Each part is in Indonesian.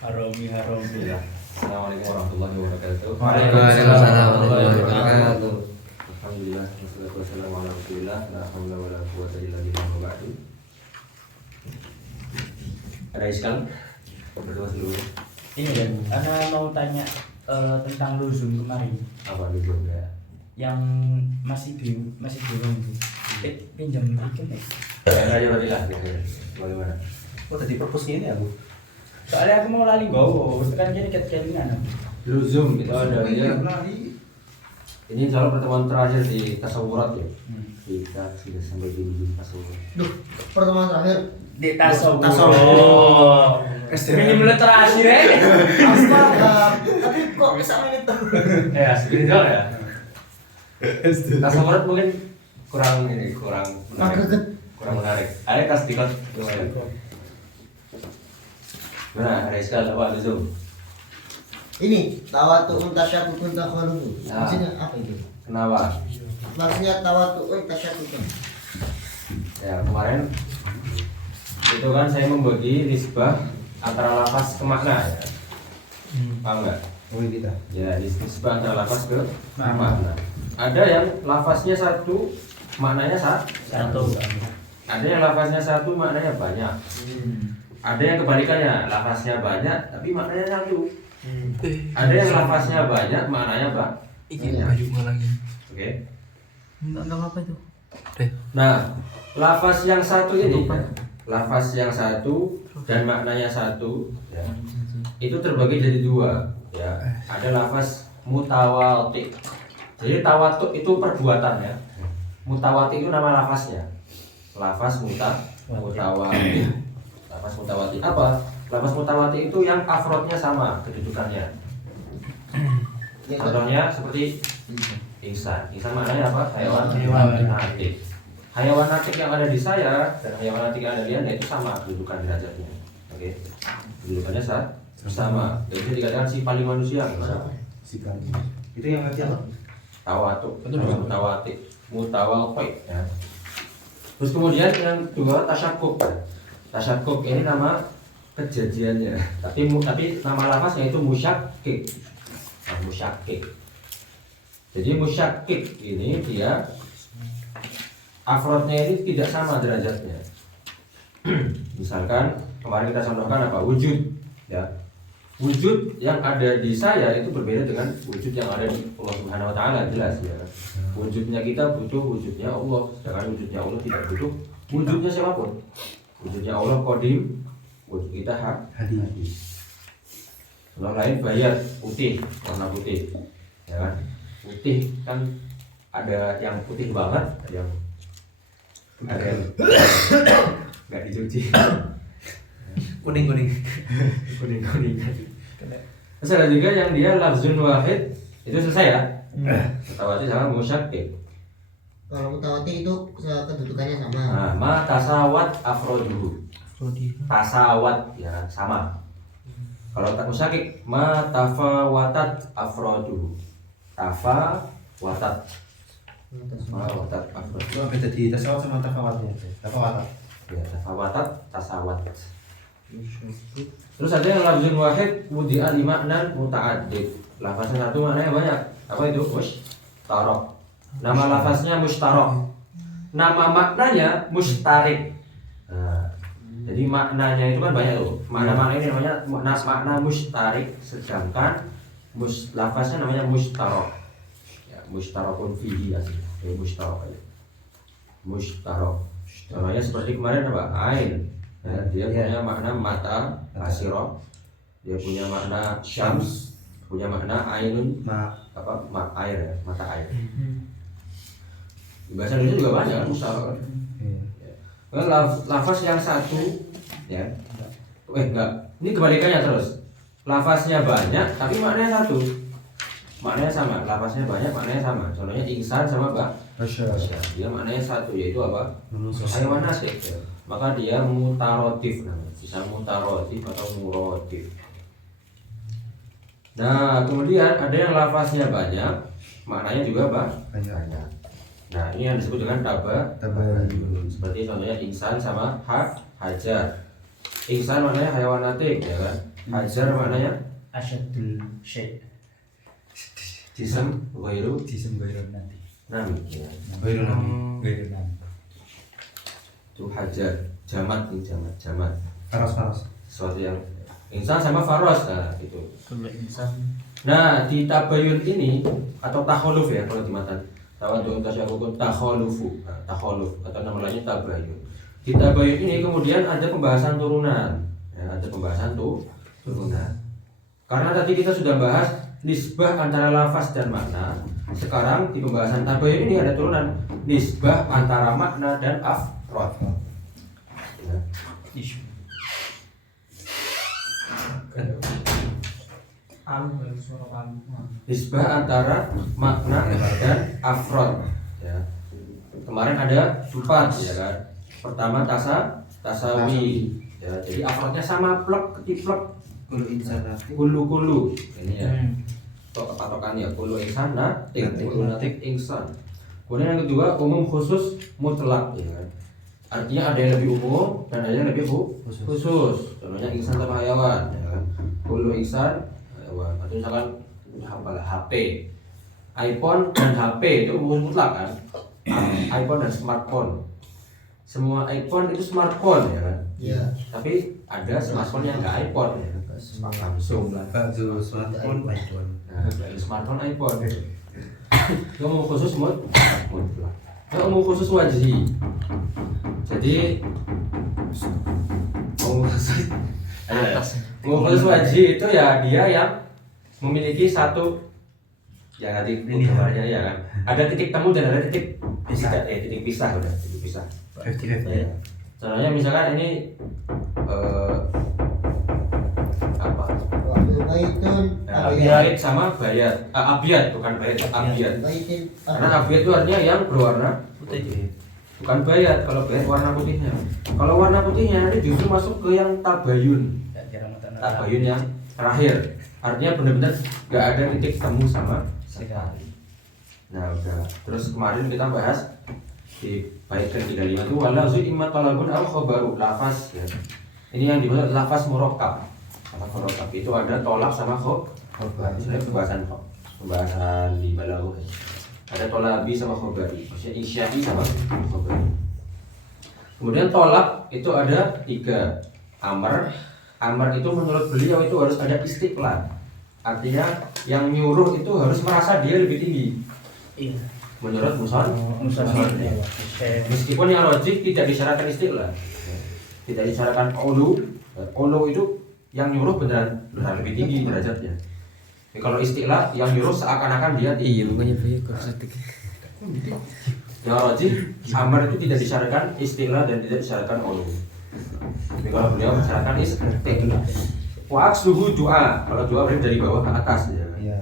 Haromi haromi. Ya. Assalamualaikum warahmatullahi wabarakatuh. Waalaikumsalam warahmatullahi wabarakatuh. Alhamdulillah, wassalatu wassalamu ala rasulillah, la haula wala quwwata illa billah wa ba'du. Ada iskal? Berdua seluruh. Ini kan, Ana mau tanya tentang luzum kemarin Apa dulu ya? yang masih bingung tuh. Pinjam dikit nih. Ya, aja berarti lah. Bagaimana? Oh tadi purpose-nya ini aku. Soalnya aku mau lali gowo, kan jadi kelingan. Luzum itu ada dia. Ini insya Allah pertemuan terakhir di tasawurat ya. Kita sudah sampai di ujung tasawurat. Duh, pertemuan terakhir Di tasawuf. Tasawuf. Minim literasi ya. Astaga, tapi kok bisa itu? Ya, spiritual ya. Tasawurat mungkin kurang menarik. Ada kas dikot lumayan. Nah, ada iskal apa luzum? Ini tawatu untasyabukun takhalubu. Nah. Maksudnya apa itu? Kenapa? Maksudnya tawatu untasyabukun. Ya kemarin itu kan saya membagi nisbah antara lafaz ke makna ya. Paham nggak? Oh kita. Ya nisbah antara lafaz ke makna. Ada yang lafaznya satu, maknanya satu. Ada yang lafaznya satu, maknanya banyak. Ada yang kebalikannya, lafaznya banyak tapi maknanya satu. Ada yang lafaznya banyak, maknanya Ini baju lagi. Oke. Enggak apa itu. Nah, lafaz yang satu ini, lafaz yang satu dan maknanya satu, ya, itu terbagi jadi dua. Ya, ada lafaz mutawati. Jadi tawatuk itu perbuatan ya. Mutawati itu nama lafaznya. Lafaz mutawati. Lafaz mutawati apa? Lafaz mutawati itu yang afrodnya sama kedudukannya. Contohnya seperti insan. Insan maknanya apa? Hewan natik. Hayawan natik yang ada di saya dan hayawan natik yang ada di Anda itu sama kedudukan derajatnya. Oke. Kedudukannya sama. Jadi bisa dikatakan si paling manusia. Itu yang arti apa? Tawatuk. Mutawati. Ya. Terus kemudian yang kedua tasyakuk. Tasyakuk ini nama kejadiannya. Tapi nama lafaznya itu musyakkik. Nah, musyakkik. Jadi musyakkik ini dia afrodnya ini tidak sama derajatnya. Misalkan kemarin kita contohkan apa? Wujud, ya. Wujud yang ada di saya itu berbeda dengan wujud yang ada di Allah Subhanahu Wa Taala, jelas ya. Wujudnya kita butuh wujudnya Allah, sedangkan wujudnya Allah tidak butuh wujudnya siapapun. Wujudnya Allah qadim, wujud kita hadis. Contoh lain bayat, putih, warna putih, ya kan? Putih kan ada yang putih banget, ada yang nggak dicuci, Kuning. kuning. Terus ada juga yang dia lafzun wahid, itu selesai ya. Mutawati sama musyakkik. Kalau mutawati itu kedudukannya sama. Nah, ma tasawat afroduhu. Tasawat ya kan? Sama. Kalau tak musyakkik ma tafawatat afroduhu. Tafawatat afroduhu. Itu beda di tasawuf sama tafawatnya. Tafawat. Ya, tafawatat tasawat. Terus ada yang lafzun wahid wudi'a li ma'nan muta'addid. Lafaznya satu maknanya banyak. Apa itu? Mushtarak. Nama lafaznya mushtarak. Nama maknanya mushtarik. Nah, jadi maknanya itu kan banyak tuh. Makna-makna ini namanya makna mushtarik, sedangkan lafaznya namanya mushtarak. Ya, mushtarakun fihi ya. Mushtarak aja. Mushtarak. Namanya seperti kemarin apa? Ain. Ya, dia punya makna mata, asiro. Dia punya makna syams, punya makna ainun, air ya, mata air. Di bahasa Indonesia juga banyak kan mushtarak. Ya. Lafaz yang satu, ya. Enggak. Ini kebalikannya terus. Lafaznya banyak, tapi maknanya satu. Maknanya sama. Lafaznya banyak, maknanya sama. Contohnya insan sama Basya. Dia maknanya satu, yaitu apa? Hayawan natik. Ya. Maka dia mutarotif namanya. Bisa mutarotif atau murotif. Nah, kemudian ada yang lafaznya banyak, maknanya juga banyak. Nah, ini yang disebut dengan tabayun. Seperti contohnya insan sama hajar. Ihsan maknanya hayawanatik ya kan. Hajar maknanya Asyadul syai'. jism ghairu Jism ghairu nanti. nami ya. Ghairu nanti. Itu hajar, jamat nih jamat. Faras. Sesuatu yang insan sama faros nah itu. Kalau insan Nah, di tabayun ini atau takholuf ya kalau di matan. Tawaddu tasyabbuh takhalufu. Nah, takholuf atau nama lainnya tabayun. Di tabayun ini kemudian ada pembahasan turunan. Ya, ada pembahasan turunan. Karena tadi kita sudah bahas nisbah antara lafaz dan makna. Sekarang di pembahasan tabayun ini ada turunan nisbah antara makna dan afrod. Ya. isu. Nisbah antara makna dan afrod ya. Kemarin ada 4 ya kan. Pertama tasawi ya. Jadi afrodnya sama plek ketiplek Kulu insan nanti. kulu ini ya. Patokannya kulu insan kulu natik insan. Kemudian yang kedua umum khusus mutlak ya kan. Artinya ada yang lebih umum dan ada yang lebih khusus. Contohnya insan sama hayawan ya kan. Kulu insan hayawan. Atau misalkan apalah HP, iPhone dan HP itu umum mutlak kan. iPhone dan smartphone. Semua iPhone itu smartphone ya kan. Iya. Tapi ada smartphone yang enggak iPhone ya. Samsung lah. Baju smartphone iPhone. Nah, ada smartphone iPhone. Itu umum khusus mutlak. Nah, umum khusus wajhi. Jadi umum khusus wajhi itu ya dia yang memiliki satu ya nanti gambarnya ya kan. Ada titik temu dan ada titik pisah. Titik pisah udah, titik pisah. 50-50 Ya. Contohnya misalkan ini apa? Waktu baitun Abiyat sama bayat. Abiyat bukan bayat, abiyat. baitin Karena abiyat itu artinya yang berwarna putih. Bukan bayat, kalau bayat warna putihnya. Kalau warna putihnya nanti justru masuk ke yang tabayun. Tabayun yang terakhir. Artinya benar-benar nggak ada titik temu sama sekali. Nah udah. Terus kemarin kita bahas di bait ke-35 itu walazu imma talabun aw khabaru lafaz ya. Ini yang dimaksud lafaz murakkab. Lafaz murakkab itu ada tolak sama khabar. Ini pembahasan di balaghah. Ada tolabi sama khabari. Maksudnya insya'i sama khabari. Kemudian tolak itu ada 3. Amr itu menurut beliau itu harus ada istiqlal. Artinya yang nyuruh itu harus merasa dia lebih tinggi. Iya. Menurut Musonif. Meskipun yang logik tidak disyaratkan istiqlal. Tidak disyaratkan ulu. Ulu itu yang nyuruh beneran lebih tinggi derajatnya. Jadi kalau istiqlal yang nyuruh seakan-akan dia tinggi. Yang logik amr itu tidak disyaratkan istiqlal dan tidak disyaratkan ulu. Jadi kalau beliau mensyaratkan istiqlal. Wa aksluhu doa. Kalau doa berarti dari bawah ke atas ya. Iya.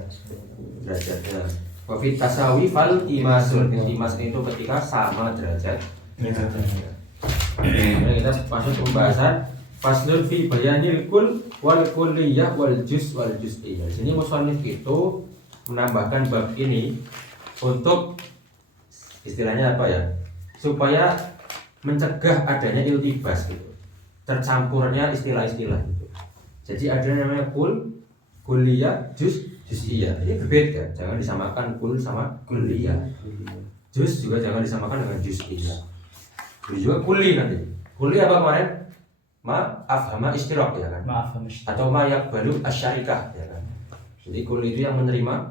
Derajatnya. Wa fit tasawi fal imasun. Imas itu ketika sama derajat. Nah, kita masuk ke pembahasan faslun fi bayanil kul wal kulliyah wal juz'iyah. Sini musannif itu menambahkan bab ini untuk istilahnya apa ya? Supaya mencegah adanya iltibas gitu. Tercampurnya istilah-istilah gitu. Jadi ada yang namanya kulliyah, juz'iyah. Ini berbeda, jangan disamakan kul sama kulliyah. Juz juga jangan disamakan dengan juz'iyah. Itu juga kulli nanti. Kulli apa kemarin? Afhama istiraq ya kan? Atau ma yaqbalu asyarikah ya kan? Jadi kulli itu yang menerima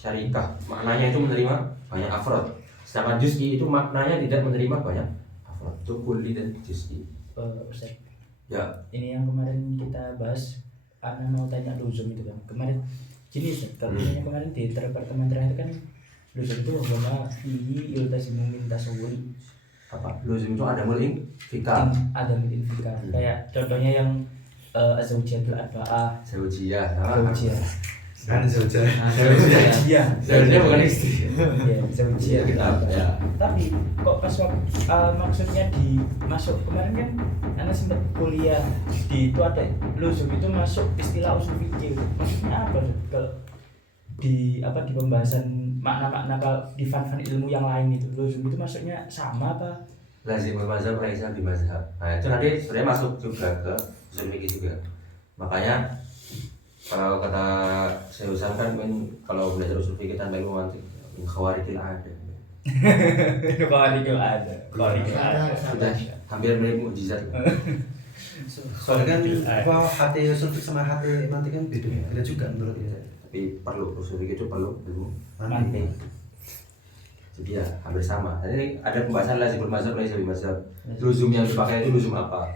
syarikah. Maknanya itu menerima banyak afrod. Sedangkan juz'i itu maknanya tidak menerima banyak afrod. Itu kulli dan juz'i. Ustaz, Ya. ini yang kemarin kita bahas, Ana mau tanya luzum itu kan. Kemarin gini Ustaz, kalau misalnya kemarin di pertemuan terakhir kan luzum itu bahwa iltasimu min tasawwuri Apa? Luzum itu ada muling fika. ada min fika. Kayak contohnya yang azaujiyatul arba'ah, Zaujiyah. zaujiyah. Kan saja. Zaujiyah. Zaujiyah bukan istri. Iya, zaujiyah gitu. Ya. Tapi kok pas maksudnya di masuk kemarin kan Ana sempat kuliah di itu ada luzum itu masuk istilah usul fikih. Maksudnya apa kalau di pembahasan makna-makna kalau di fan-fan ilmu yang lain itu luzum itu maksudnya sama apa? Lazimul mazhab laisa bi mazhab. Nah, itu nanti sebenarnya masuk juga ke usul fikih juga. Makanya kalau kata saya Husan kan kalau belajar usul fikih tanpa ilmu mantik khawarikil ada. Itu kalau ada. Sudah hampir mirip mukjizat. Soalnya kan apa hati usul sama hati mantik kan beda juga menurut dia. Tapi perlu usul fikih itu perlu ilmu Mantik. jadi ya hampir sama. Jadi ada pembahasan lazimul mazhab, laisa bimazhab. Luzum yang dipakai itu luzum apa?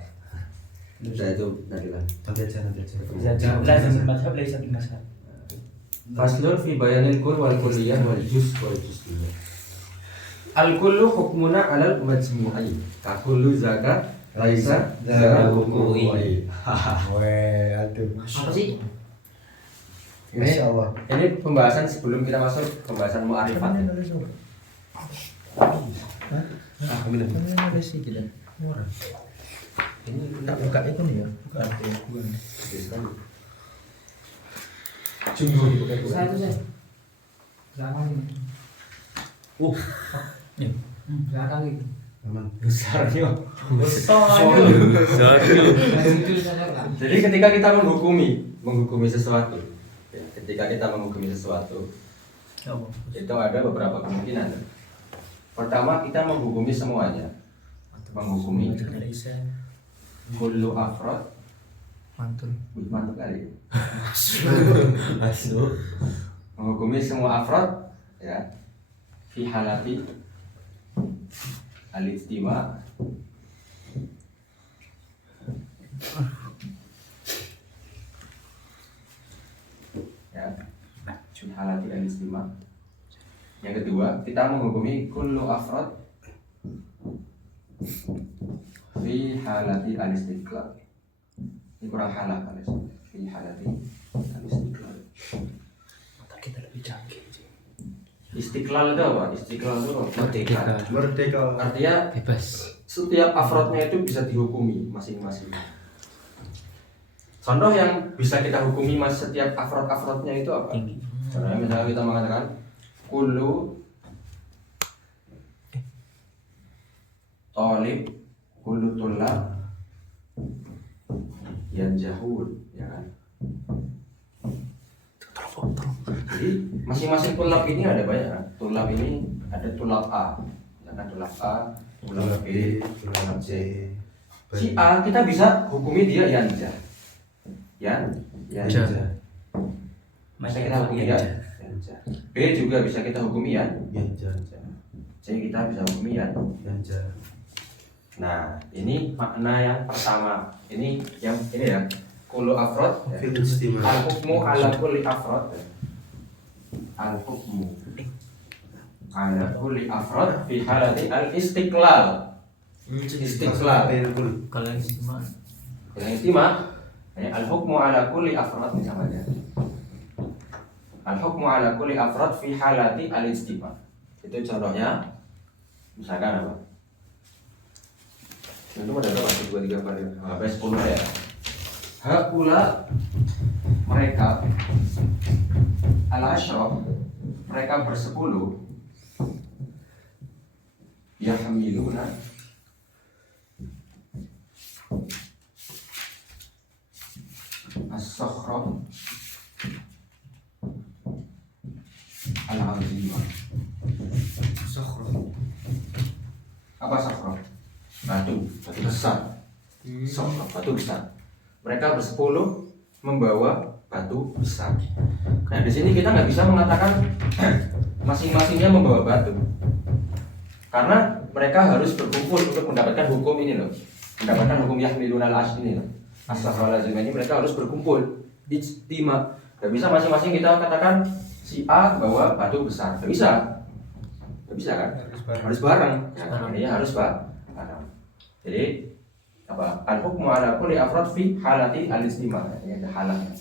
Sudah itu nanti lah. Nanti aja. Lazim mazhab laisa bil mazhab. Faslun fi bayanil kull wal kulliyah wal juz wal juz'iyah. Al kullu hukmuna 'alal majmu'i. Ka kullu zakat laisa zakat hukmu'i. Weh, aduh. Apa sih? Masya Allah. Ini pembahasan sebelum kita masuk pembahasan mu'arifat. Ah, minum. Ini enggak buka itu nih ya. Buka itu. Jumbo bukan. Satu saya. Belakang ini. Belakang itu. Aman. Besarnya. Saya Jadi ketika kita menghukumi sesuatu, ya, ketika kita menghukumi sesuatu, itu ada beberapa kemungkinan. Pertama, kita menghukumi semuanya, menghukumi kullu afrod, mantul kali. Masuk. Menghukumi semua afrod, ya, fi halati al-ijtima. Ya, fi halati al-ijtima. Yang kedua, kita menghukumi kullu afrod fi halati al-istiqlal. Ini kurang halal kan? Fi halati al-istiqlal. Kita lebih canggih. Istiqlal itu apa? Istiqlal itu merdeka. Merdeka. Artinya Bebas. setiap afrodnya itu bisa dihukumi masing-masing. Contoh yang bisa kita hukumi setiap afrodnya itu apa? Contohnya misalnya kita mengatakan kullu talib, kullu tulab yanjahun, ya kan? Jadi masing-masing tulab ini ada banyak kan? Tulab ini ada tulab A, misalkan tulab A, tulab B, tulab C. Si A kita bisa hukumi dia yanjah, yanjah. Bisa kita hukumi ya, yanjah. B juga bisa kita hukumi ya, Yanjah. C kita bisa hukumi ya. Yanjah. Nah, ini makna yang pertama. Ini ya. Kullu afrod. Fil istimah. Al-hukmu ala kulli afrod. Al-hukmu ala kulli afrod fi halati al-istiqlal. Istiqlal. Kalau yang istimewa. Yang istimewa, al-hukmu ala kulli afrod misalnya. Al-hukmu ala kulli afrod fi halati al-istimewa. Itu contohnya. Misalkan apa? Itu ada berapa? 2, 3, 4, 5, 10 ya. Hakula mereka al-ashraf, mereka bersepuluh, yahmiluna as-sakhra al-azimah. Apa sakhra? Batu besar. Sakhra, batu besar. Mereka bersepuluh membawa batu besar. Nah, di sini kita nggak bisa mengatakan masing-masingnya membawa batu, karena mereka harus berkumpul untuk mendapatkan hukum ini loh, mendapatkan hukum yahmilun al-ash ini loh. Astagfirullahaladzim, ini mereka harus berkumpul ijtima. Nggak bisa masing-masing kita katakan si A bawa batu besar, nggak bisa kan? Harus bareng. Ya, ini harus bareng. Jadi apa? Al-hukmu ala kulli afrad fi halati al-istimah. Ini ada halahnya.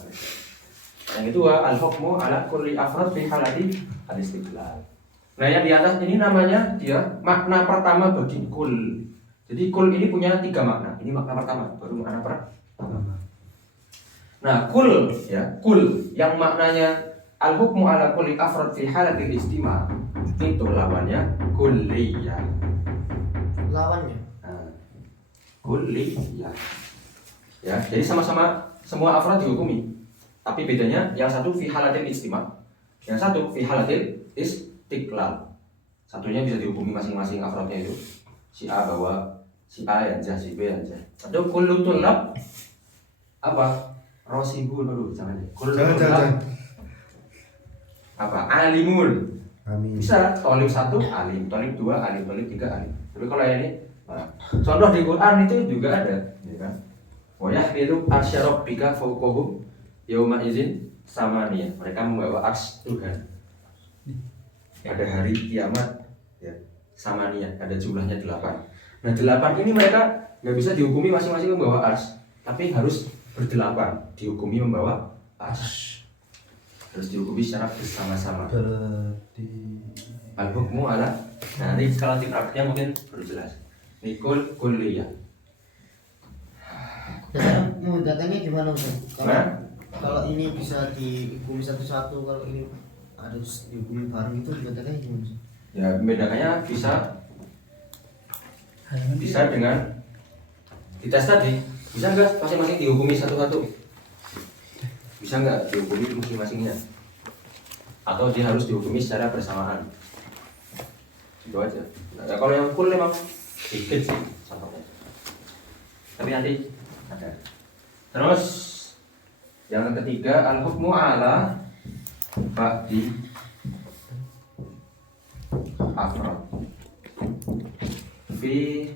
Yang kedua, al-hukmu ala kulli afrad fi halati al-istiqlal. Nah, yang di atas ini namanya dia makna pertama bagi kul. Jadi kul ini punya 3 makna. Ini makna pertama, baru makna pertama. Nah, kul ya, kul yang maknanya al-hukmu ala kulli afrad fi halati al-istimah. Itu lawannya kulliyah. Lawannya. Kulliyah. Ya, jadi sama-sama semua afrod dihukumi. Tapi bedanya yang satu fi halatil ijtima, yang satu fi halatil istiqlal. Satunya bisa dihukumi masing-masing afrodnya itu. Si A bawa, si A yang jah, si B yang jah. Ada kullu tulab apa? Rosibun, aduh jangan deh. Kullu tulab apa? Alimun. Amin. Bisa tolib 1 alim, tolib 2 alim, tolib 3 alim. Tapi kalau yang ini, nah, contoh di Quran itu juga ada, ya kan? Wa yahmilu arsya rabbika fawqahum yauma idzin samaniyah. Mereka membawa ars Tuhan. Pada hari kiamat ya, samaniyah, ada jumlahnya 8. Nah, 8 ini mereka nggak bisa dihukumi masing-masing membawa ars, tapi harus berdelapan dihukumi membawa ars. Harus dihukumi secara bersama-sama. Berarti Al-hukmu ala. Nah, ini kalau di praktiknya mungkin perlu jelas. Nikul kulliyah. Cara membedakannya gimana Ustaz? Nah. Kalau ini bisa dihukumi satu-satu, kalau ini harus dihukumi bareng, itu dibedakannya gimana Ustaz? Ya, membedakannya bisa dengan dites tadi. Bisa nggak masing-masing dihukumi satu-satu? Bisa nggak dihukumi masing-masingnya? Atau dia harus dihukumi secara bersamaan? Itu aja. Nah, kalau yang full memang dikit sih contohnya. Tapi nanti ada. Terus yang ketiga al-hukmu ala ba'di afrad fi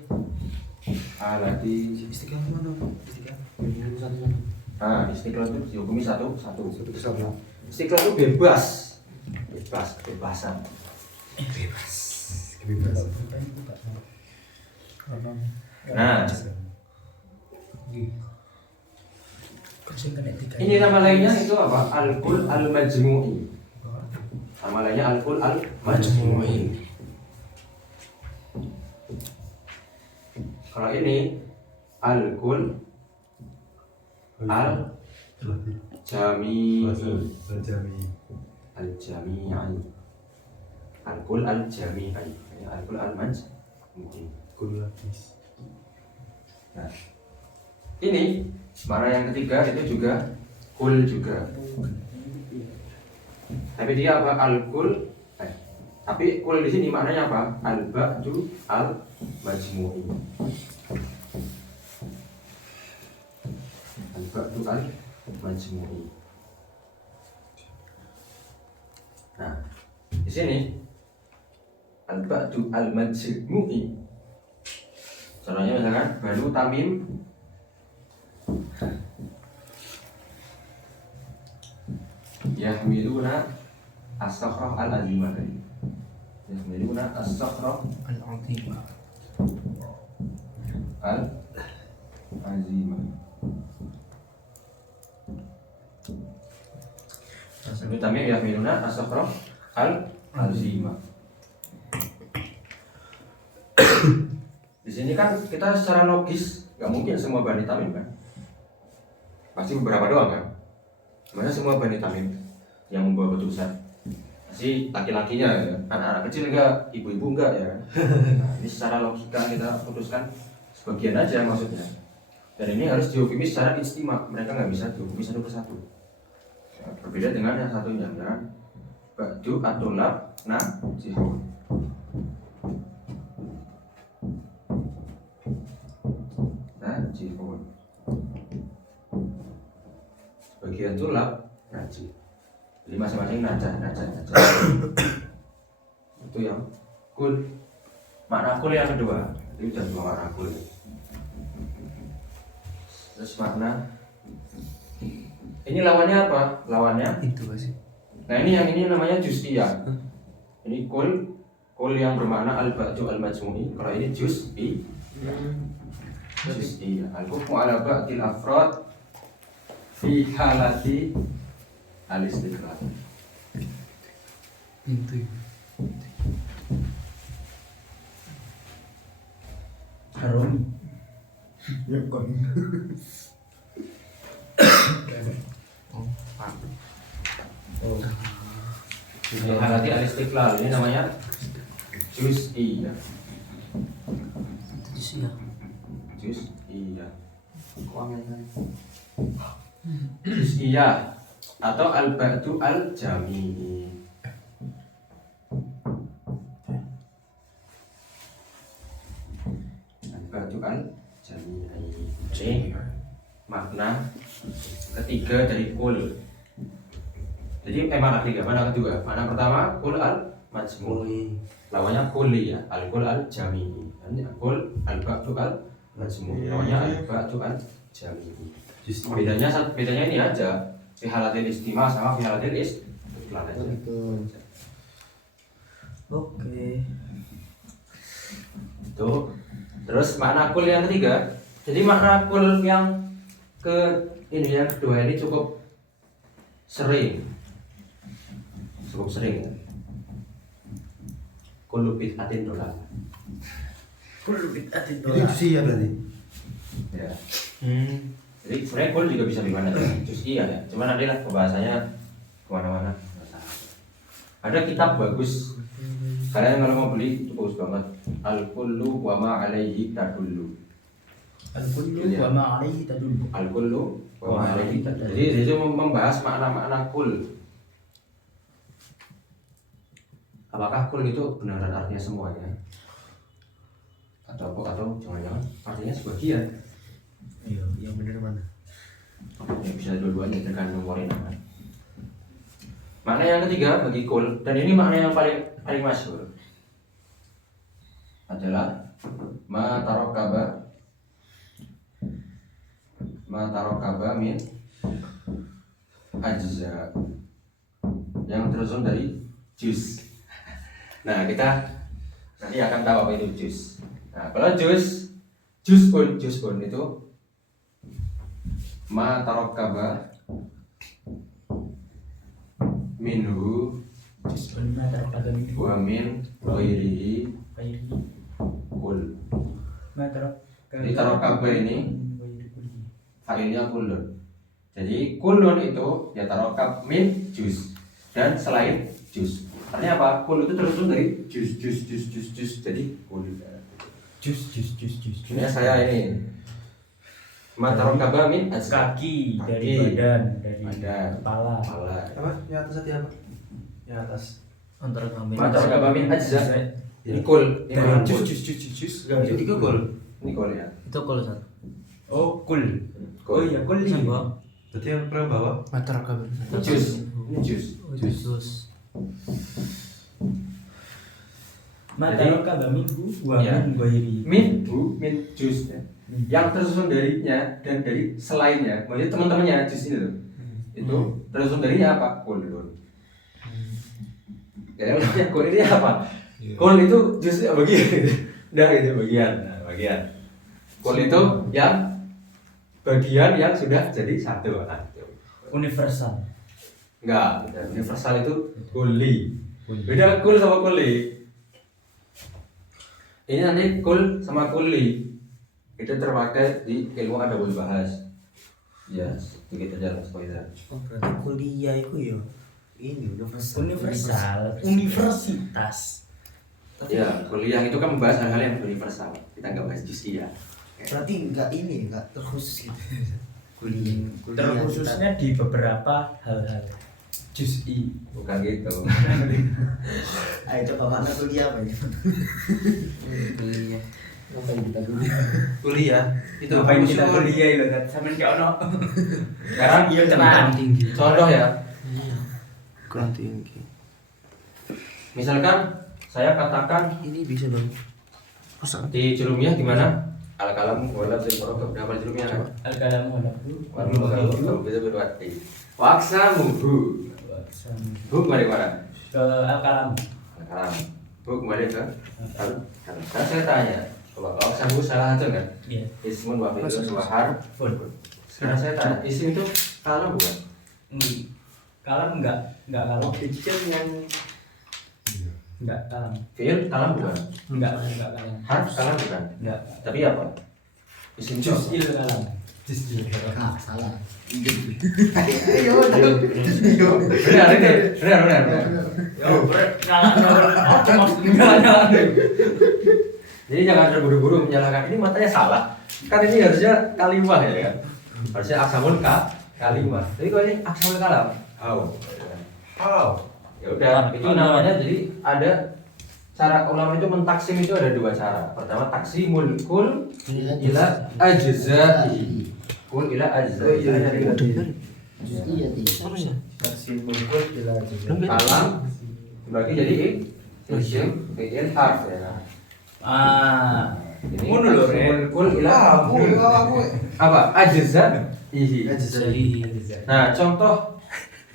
alati istiqlal mana? Istiqlal. nah istiqlal itu dihukumi satu. Satu. Istiqlal itu bebas, kebebasan. Kebebasan. Nah, ini nama lainnya itu apa? Al-Qul al-Majmu'i. Nama lainnya Al-Qul al-Majmu'i. Kalau ini Al-Qul al-Jami'i. Al-Jami'i. Al-Qul al-Jami'i. Al-Qul al-Majmu'i. Nah, ini mana yang ketiga itu juga kul juga. Tapi dia apa? Al-Qul. Tapi kul di sini maknanya apa? Al-Ba'du al-Majmu'i. Al-Ba'du al-Majmu'i. Nah, di sini Al-Ba'du al-Majmu'i. Contohnya misalkan Banu Tamim yahmiluna as-sakhrah al-azimah. Yahmiluna as-sakhrah Al-azimah. al-azimah. Banu Tamim yahmiluna as-sakhrah al-azimah. Di sini kan kita secara logis nggak mungkin semua Bani Tamim kan, pasti beberapa doang kan. Mana semua Bani Tamim yang membawa keputusan, pasti laki-lakinya ya. Anak-anak kecil enggak, ibu-ibu enggak ya. Nah, ini secara logika kita putuskan sebagian aja maksudnya. Dan ini harus dihukumi secara ijtima, mereka nggak bisa dihukumi satu persatu. Ya, berbeda dengan yang satunya kan, ba'du atulab najihun. Najihun. Bagian tulab najih. Jadi masing-masing najah. Itu yang kul. Makna kul yang kedua. Itu sudah dua makna kul. Terus makna ini lawannya apa? Lawannya Itu sih. nah ini yang ini namanya juz'iyah. Ini kul yang bermakna al-ba'du al-majmu'i. Kalau ini juz'i. Juz'iyah. Al-hukmu ala ba'dil afrad fi halati al-istiqlal. Itu. Harun. Ya kok. Fi halati al-istiqlal ini namanya juz'iyah. Iya. Juz'iyah. Juz'iyah atau al-ba'du al-jami'. Al-ba'du al-jami'. Ini makna ketiga dari kul. Jadi mana ketiga? Mana kedua? Mana pertama? Kul al-majmu'. Lawannya kulli ya, al-kul al-jami'. Kul al-ba'du al-majmu'. Lawannya al-ba'du al-jami'. Bedanya ini aja, fi halatil istima sama fi halatil istiqlal aja. Oke. Tuh. Terus makna kul yang ketiga. Jadi makna kul yang yang kedua ini cukup sering. Cukup sering. Kullu bid'atin dolal. Kullu bid'atin Itu sih ya berarti. Ya. Jadi sebenarnya kul juga bisa dimana juz'iyah ya. Cuman nanti lah pembahasannya kemana-mana. Ada kitab bagus. Kalian kalau mau beli itu bagus banget. Al-kullu wa ma alaihi tadullu. Al-kullu wa ma alaihi tadullu. Al-kullu wa ma alaihi tadullu. Jadi itu membahas makna-makna kul. Apakah kul itu beneran artinya semuanya? Atau jangan-jangan artinya sebagian? Iya, yang benar mana? Ya, bisa dua-duanya tergantung nama. Makna yang ketiga bagi kul, dan ini makna yang paling masyhur adalah ma tarokkaba min ajza, yang tersusun dari juz. Nah, kita nanti akan tahu apa itu juz. Nah, kalau juz pun itu ma tarokkaba minhu Juz'un ma tarokkaba minhu wa min ghairihi ghairihi. kul. Ma tarokkaba. Jadi tarokkaba ini fa'ilnya kullun. Jadi kullun itu ya tarokkab min juz dan selain juz. Artinya apa? Kul itu tersusun dari juz. Jadi kul. Juz. Ini saya ini ma tarokkaba min Kaki dari Kaki. badan, dari Badan. kepala. kepala. Apa? Yang atas tadi apa? Yang atas. Antara kami. Ma tarokkaba min ajza. Ini kul. Ini Dari bukan kul. juz. Itu tiga gol. Ini kul ya. Itu gol satu. Oh, kul. Oh Kul. iya, kul. Berarti yang paling bawah. Ini juz. Ini juz. Jus. Ma Jadi- tarokkaba minhu wa Ya. min ghairihi. Min juz ya. Yang tersusun darinya dan dari selainnya, maksudnya teman-temannya juz ini loh. Itu tersusun darinya apa? Kul. Jadi namanya kul ini apa? Kul itu juz bagian. Udah itu bagian. Nah, bagian. Kul itu yang bagian yang sudah jadi satu. Nah, Universal. enggak, universal itu kuli. Beda kul sama kuli. Ini nanti kul sama kuli itu terpakai di ilmu adabul bahas. Ya, begitu aja Mas Faizal. Oh, berarti kuliah itu ya. Ini Universal. Universitas. Ya, kuliah itu kan membahas hal-hal yang universal. Kita nggak bahas juz'iyah. Berarti enggak terkhusus gitu. Kuliah. Terkhususnya di beberapa hal-hal. Juz'i. Bukan gitu. Ayo coba makna kuliah apa itu? Kuliah. Ngapain kita kuliah? Kuliah. Itu Ngapain kita usul. kuliah itu kan? Sampeyan gak ono. Sekarang Iya, teman. contoh ya. Kurang tinggi. Misalkan saya katakan Ini bisa dong. di Jurumiyah gimana? Al-kalam wala berapa berapa Jurumiyah kan? Al-kalamu Walau bisa berarti. Waksamuhu. Bu kembali mana? Ke al-kalam. Al-kalam. Bu kembali ke al-kalam. Sekarang saya tanya, coba waksamuhu salah satu kan? Iya. Ismun wa fi'lun wa harfun. Sekarang saya tanya, isim itu kalam bukan? Kalam enggak kalam. Picture yang Enggak kalam. Fi'il kalam bukan? Enggak kalam. Harf kalam bukan? Enggak. Tapi apa? Isim itu apa? Juz'il kalam. salah. Benar ini, benar. Yo, maksudnya. Jadi jangan terburu-buru menyalahkan ini matanya salah. Kan ini harusnya kalimah ya kan. Harusnya aksamul kalimah. Tapi kalau ini aksamul kalam. How? Ya udah, itu namanya jadi ada cara ulama itu mentaksim itu ada dua cara. Pertama taksimul kul ila ajza'i. Kul ila ajza'i. Iya, Versi bungkus bila Kalam dibagi jadi isim, fi'il, harf ya. Ini Ngono lho, taksimul Ren. kul ila apa? Ajza'i. Nah, contoh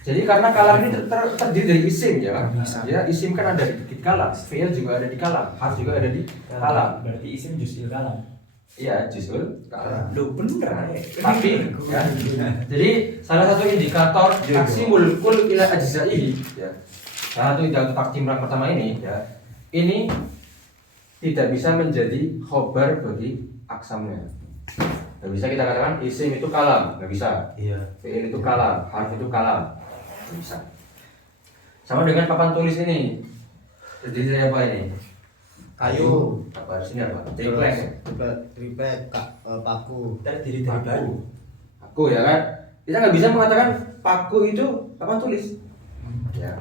jadi karena kalam ini terdiri dari isim ya kan? Ya, isim kan ada di kalam, fi'il juga ada di kalam, harf juga ada di kalam. Berarti isim juz'il kalam. Iya, juzul kalam. Lu bener ya. Tapi ya, jadi salah satu indikator taksimul kul ila ajza'ihi ya. Salah satu indikator taksim yang pertama ini ya. Ini tidak bisa menjadi khobar bagi aksamnya. Nggak bisa kita katakan isim itu kalam, nggak bisa. Iya. Fi'il itu kalam, harf itu kalam. Nggak bisa. Sama dengan papan tulis ini. Terdiri dari apa ini? Kayu, Apa sini apa? Triplek. triplek, paku. Terdiri dari batu. Paku ya kan? Kita nggak bisa mengatakan paku itu papan tulis. Ya.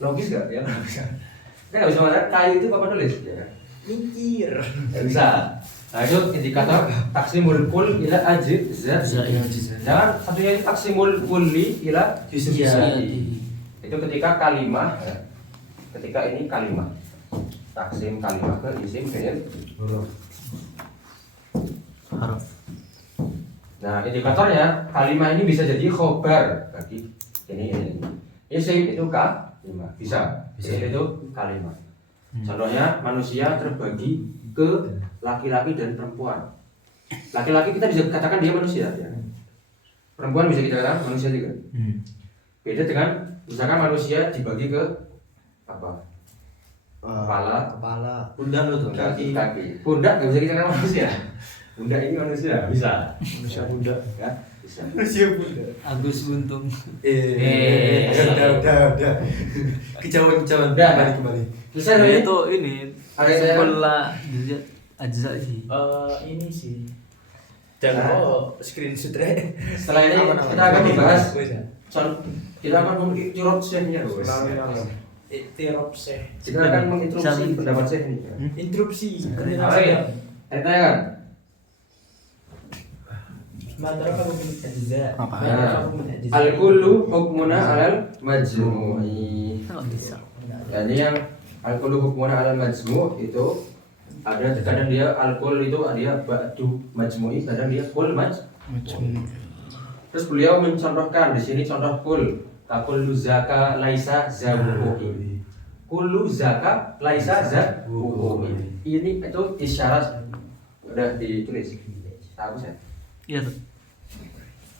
Logis gak? Ya. Kita nggak bisa mengatakan kayu itu papan tulis. Ya. Kan? Mikir. Nggak bisa. Nah itu indikator taksimul kul ila ajza'i. Jangan satunya ini taksimul kulli ila juz'i. Itu ketika kalimah ya. Ketika ini kalimah. Taksim kalimah ke isim fi'il Harf. Nah, indikatornya kalimah ini bisa jadi khobar bagi ini. Isim itu kalimah, bisa. Isim itu kalimah. Contohnya manusia terbagi ke laki-laki dan perempuan. Laki-laki kita bisa katakan dia manusia ya. Perempuan bisa kita katakan manusia juga. Beda dengan misalkan manusia dibagi ke apa? Kepala, pundak lo tuh, kaki. Pundak nggak bisa kita katakan manusia. Pundak ini manusia bisa. Manusia muda. Ya, bisa. Manusia Buddha. Agus Buntung. Udah. Kejauhan. Udah. Kembali. Bisa dong itu ini Ada yang saya- bola aja sih. Ini sih. Jangan screenshot deh. Setelah ini kita akan membahas kita akan mengicurut syekh-nya guys. Teropse. Kita akan menginterupsi pendapat syekh ini. Interupsi. Ada kan? Madara apa hukum ajza? Apa? Al-kullu hukmuna alal majmu'i. Nggak bisa. Jadi yang al-kullu hukmuna alal majmu' itu ada kadang dia al-kull itu dia ba'du majmu'i, kadang dia kull majmu'. Terus beliau mencontohkan di sini contoh kull. Kullu zaka laisa zawu'i. Kullu zaka laisa zawu'i. Ini itu isyarat udah ditulis. Tahu saya? Iya tuh.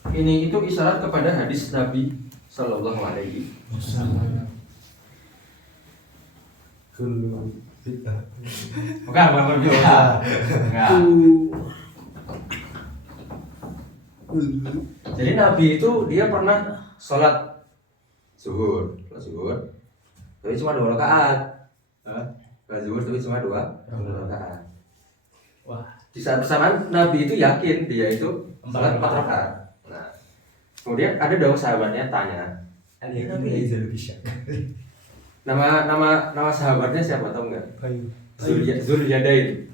Ini itu isyarat kepada hadis Nabi Sallallahu Alaihi Wasallam. Bukan berbeda. Jadi Nabi itu dia pernah sholat zuhur, tapi cuma 2 rakaat. Sholat zuhur tapi cuma 2 rakaat. Wah. Di saat bersamaan Nabi itu yakin dia itu sholat 4 rakaat. Nah, kemudian ada dong sahabatnya tanya, nama sahabatnya siapa tahu nggak? Zulyadain.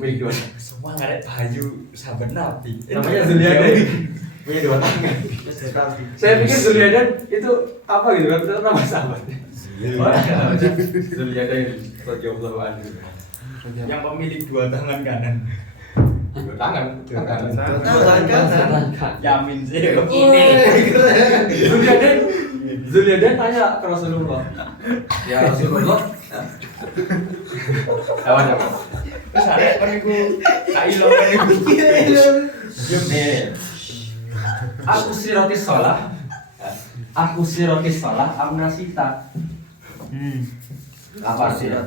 Milik dua. Semua nggak ada baju sahabat Nabi. Namanya Zulyadain. Punya 2 tangan. Saya pikir Zulyadain itu apa gitu kan? Itu nama sahabatnya. Zulyadain radhiyallahu anhu. Yang pemilik 2 tangan kanan. 2 tangan. Tangan kanan. Yamin sih. Zulyadain tanya ke Rasulullah. Ya Rasulullah. Apa? Terus ada kan iku kailo kan iku. Nih. Aku sirotis sholah. Amnasita. Apa artinya?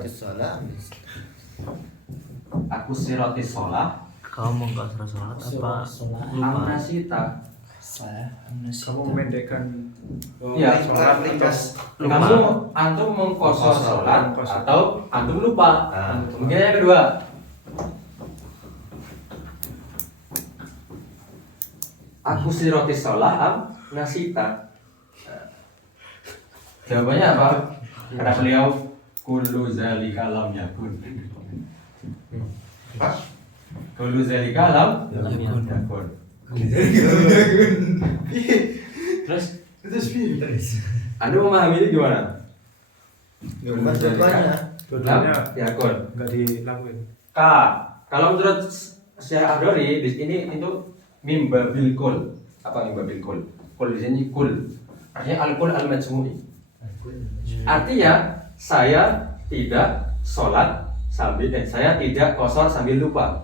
Aku sirotis sholah. Kamu nggak sholat apa? Lupa. Amnasita. Saya Kamu memendekkan Ya, ringkas. Kamu antum mengkosor sholat atau antum lupa. Mungkin yang kedua. Aku siroti sholah am nasita. Jawabannya apa? Kata beliau, kullu zalika lam yakun. Apa? Kullu zalika lam yakun. Terus Anda memahami ini gimana? Bukan jawabannya. Dua-duanya Yakun. nggak dilakuin. K. Kalau menurut Syekh Ahdari di sini itu mimbabil kul. Apa mimbabil kul? Kul di sini kul. Artinya al-kul al-majmu'i. Artinya saya tidak sholat saya tidak kosor sambil lupa.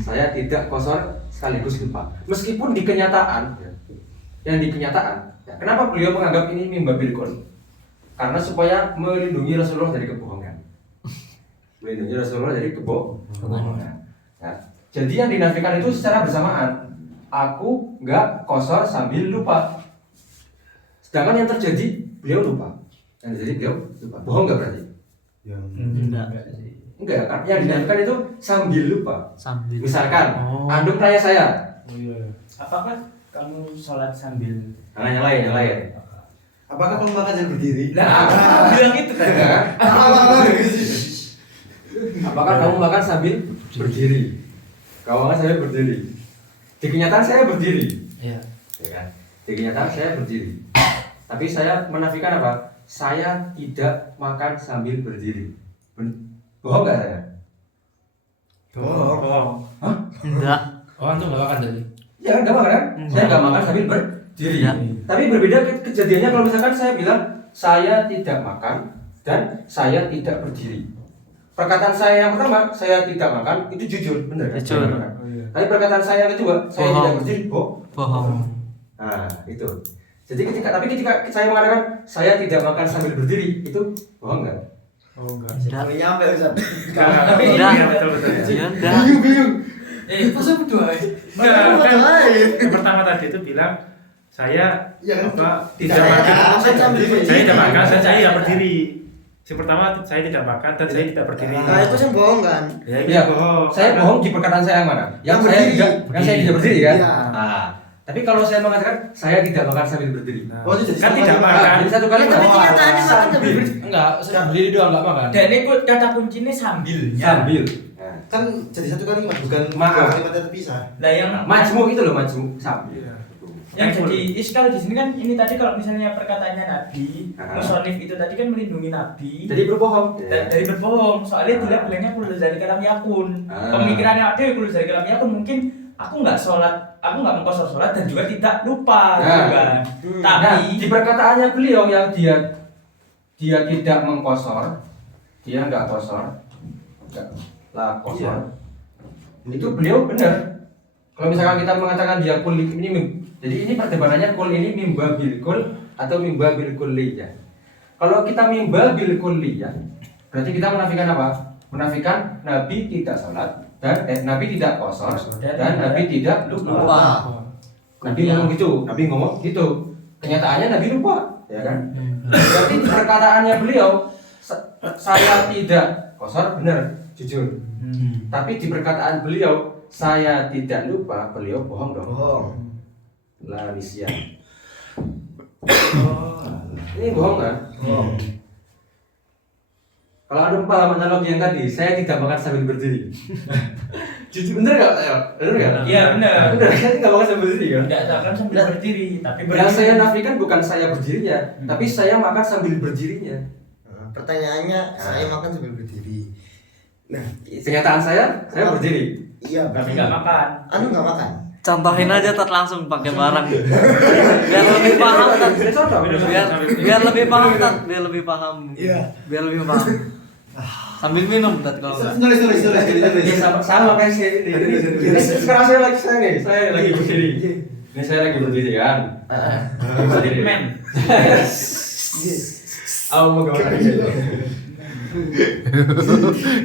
Saya tidak kosor sekaligus lupa. Meskipun di kenyataan, kenapa beliau menganggap ini mimbabil kul? Karena supaya melindungi Rasulullah dari kebohongan. Melindungi Rasulullah dari kebohongan. Nah, jadi yang dinafikan itu secara bersamaan. Aku nggak kosor sambil lupa. Sedangkan yang terjadi beliau lupa. Yang terjadi beliau lupa. Bohong nggak berarti? Enggak, kan? Yang dinafikan itu sambil lupa. Sambil. Misalkan, Oh. anduk tanya saya. Oh iya. Apakah kamu sholat sambil? Nah, yang lain. Apakah kamu makan sambil berdiri? Nah, aku bilang gitu kan? Apakah kamu makan sambil berdiri? Kamu makan sambil berdiri. Di kenyataan saya berdiri. Iya. Ya kan? Di kenyataan saya berdiri. Tapi saya menafikan apa? Saya tidak makan sambil berdiri. Bohong nggak saya? Bohong. Enggak. Oh, antum nggak makan tadi? Ya nggak makan kan? Saya nggak makan sambil berdiri. Ya. Tapi berbeda kejadiannya kalau misalkan saya bilang saya tidak makan dan saya tidak berdiri. Perkataan saya yang pertama, saya tidak makan, itu jujur, benar kan? Jujur. Saya makan. Tapi perkataan saya yang kedua, saya Bohong. tidak berdiri, Bohong. Nah, itu. Jadi ketika saya mengatakan saya tidak makan sambil berdiri, itu bohong nggak? Oh enggak. Enggak. Boleh nyampe Ustaz. Tapi ini Enggak. ya, betul. Ya enggak. Bingung. Masa berdoa? Enggak, kan yang pertama tadi itu bilang saya Iya kan? apa tidak Saya makan. makan sambil berdiri. Saya tidak makan dan saya tidak berdiri. Yang pertama saya tidak makan dan saya tidak berdiri. Nah, itu yang bohong kan? Ya, Iya, bohong. saya bohong di perkataan saya yang mana? Yang saya berdiri. tidak, yang saya tidak berdiri kan? Iya. Nah, tapi kalau saya mengatakan saya tidak makan sambil berdiri. Nah, Oh, itu jadi kan sama tidak juga. makan. Jadi satu kali Ya, tapi bohong. kenyataannya makan sambil Sambil. berdiri. Enggak, saya berdiri doang nggak makan. Dan ini kata kuncinya sambilnya. Sambil. Nah, Kan jadi satu kalimat bukan Maaf. kalimat yang terpisah. Nah yang majmuk itu loh, majmuk sambil. Iya. yang jadi iskal di sini kan ini tadi kalau misalnya perkataannya Nabi, musonif itu tadi kan melindungi Nabi. Jadi berbohong. Dari berbohong, soalnya dia bilangnya kullu dzalika lam yakun. Ah. Pemikirannya ada kullu dzalika lam yakun, mungkin aku nggak sholat, aku nggak mengkosor sholat dan juga tidak lupa, Nah. gitu kan. Nah, Tapi di perkataannya beliau yang dia tidak mengkosor, dia nggak kosor, nggak lah kosor. Itu beliau benar. Kalau misalkan kita mengatakan dia kul ini, jadi ini perdebatannya kul ini mimba bil kul atau mimba bil kulliyah. Kalau kita mimba bil kulliyah, berarti kita menafikan apa? Menafikan Nabi tidak sholat dan Nabi tidak kosor dan Nabi tidak lupa. Nabi ngomong gitu, Nabi ngomong gitu. Kenyataannya Nabi lupa, ya kan? Berarti di perkataannya beliau, saya tidak kosor, benar, jujur. Tapi di perkataan beliau, saya tidak lupa, beliau bohong dong. Bohong. Lah nisyan. Ini bohong kan? Bohong. Kalau ada paham analogi yang tadi, saya tidak makan sambil berdiri. Jujur bener nggak? Bener nggak? iya benar. Bener, saya tidak makan sambil berdiri kan? Tidak akan sambil berdiri, tapi Yang saya nafikan bukan saya berdirinya, tapi saya makan sambil berdirinya. Nah, pertanyaannya saya makan sambil berdiri. Nah, Kenyataan saya berdiri. iya, tapi nggak makan. Anu nggak makan. Contohin aja Tat langsung pakai barang. Biar lebih paham Tat. Biar lebih paham Tat, biar lebih paham. Iya. Biar lebih paham. Sambil minum Tat kalau enggak. Nulis. Ya, sama kayak ini. Sekarang saya lagi berdiri. Ini saya lagi berdiri kan. Berdiri. Men. Aku mau gambar lagi.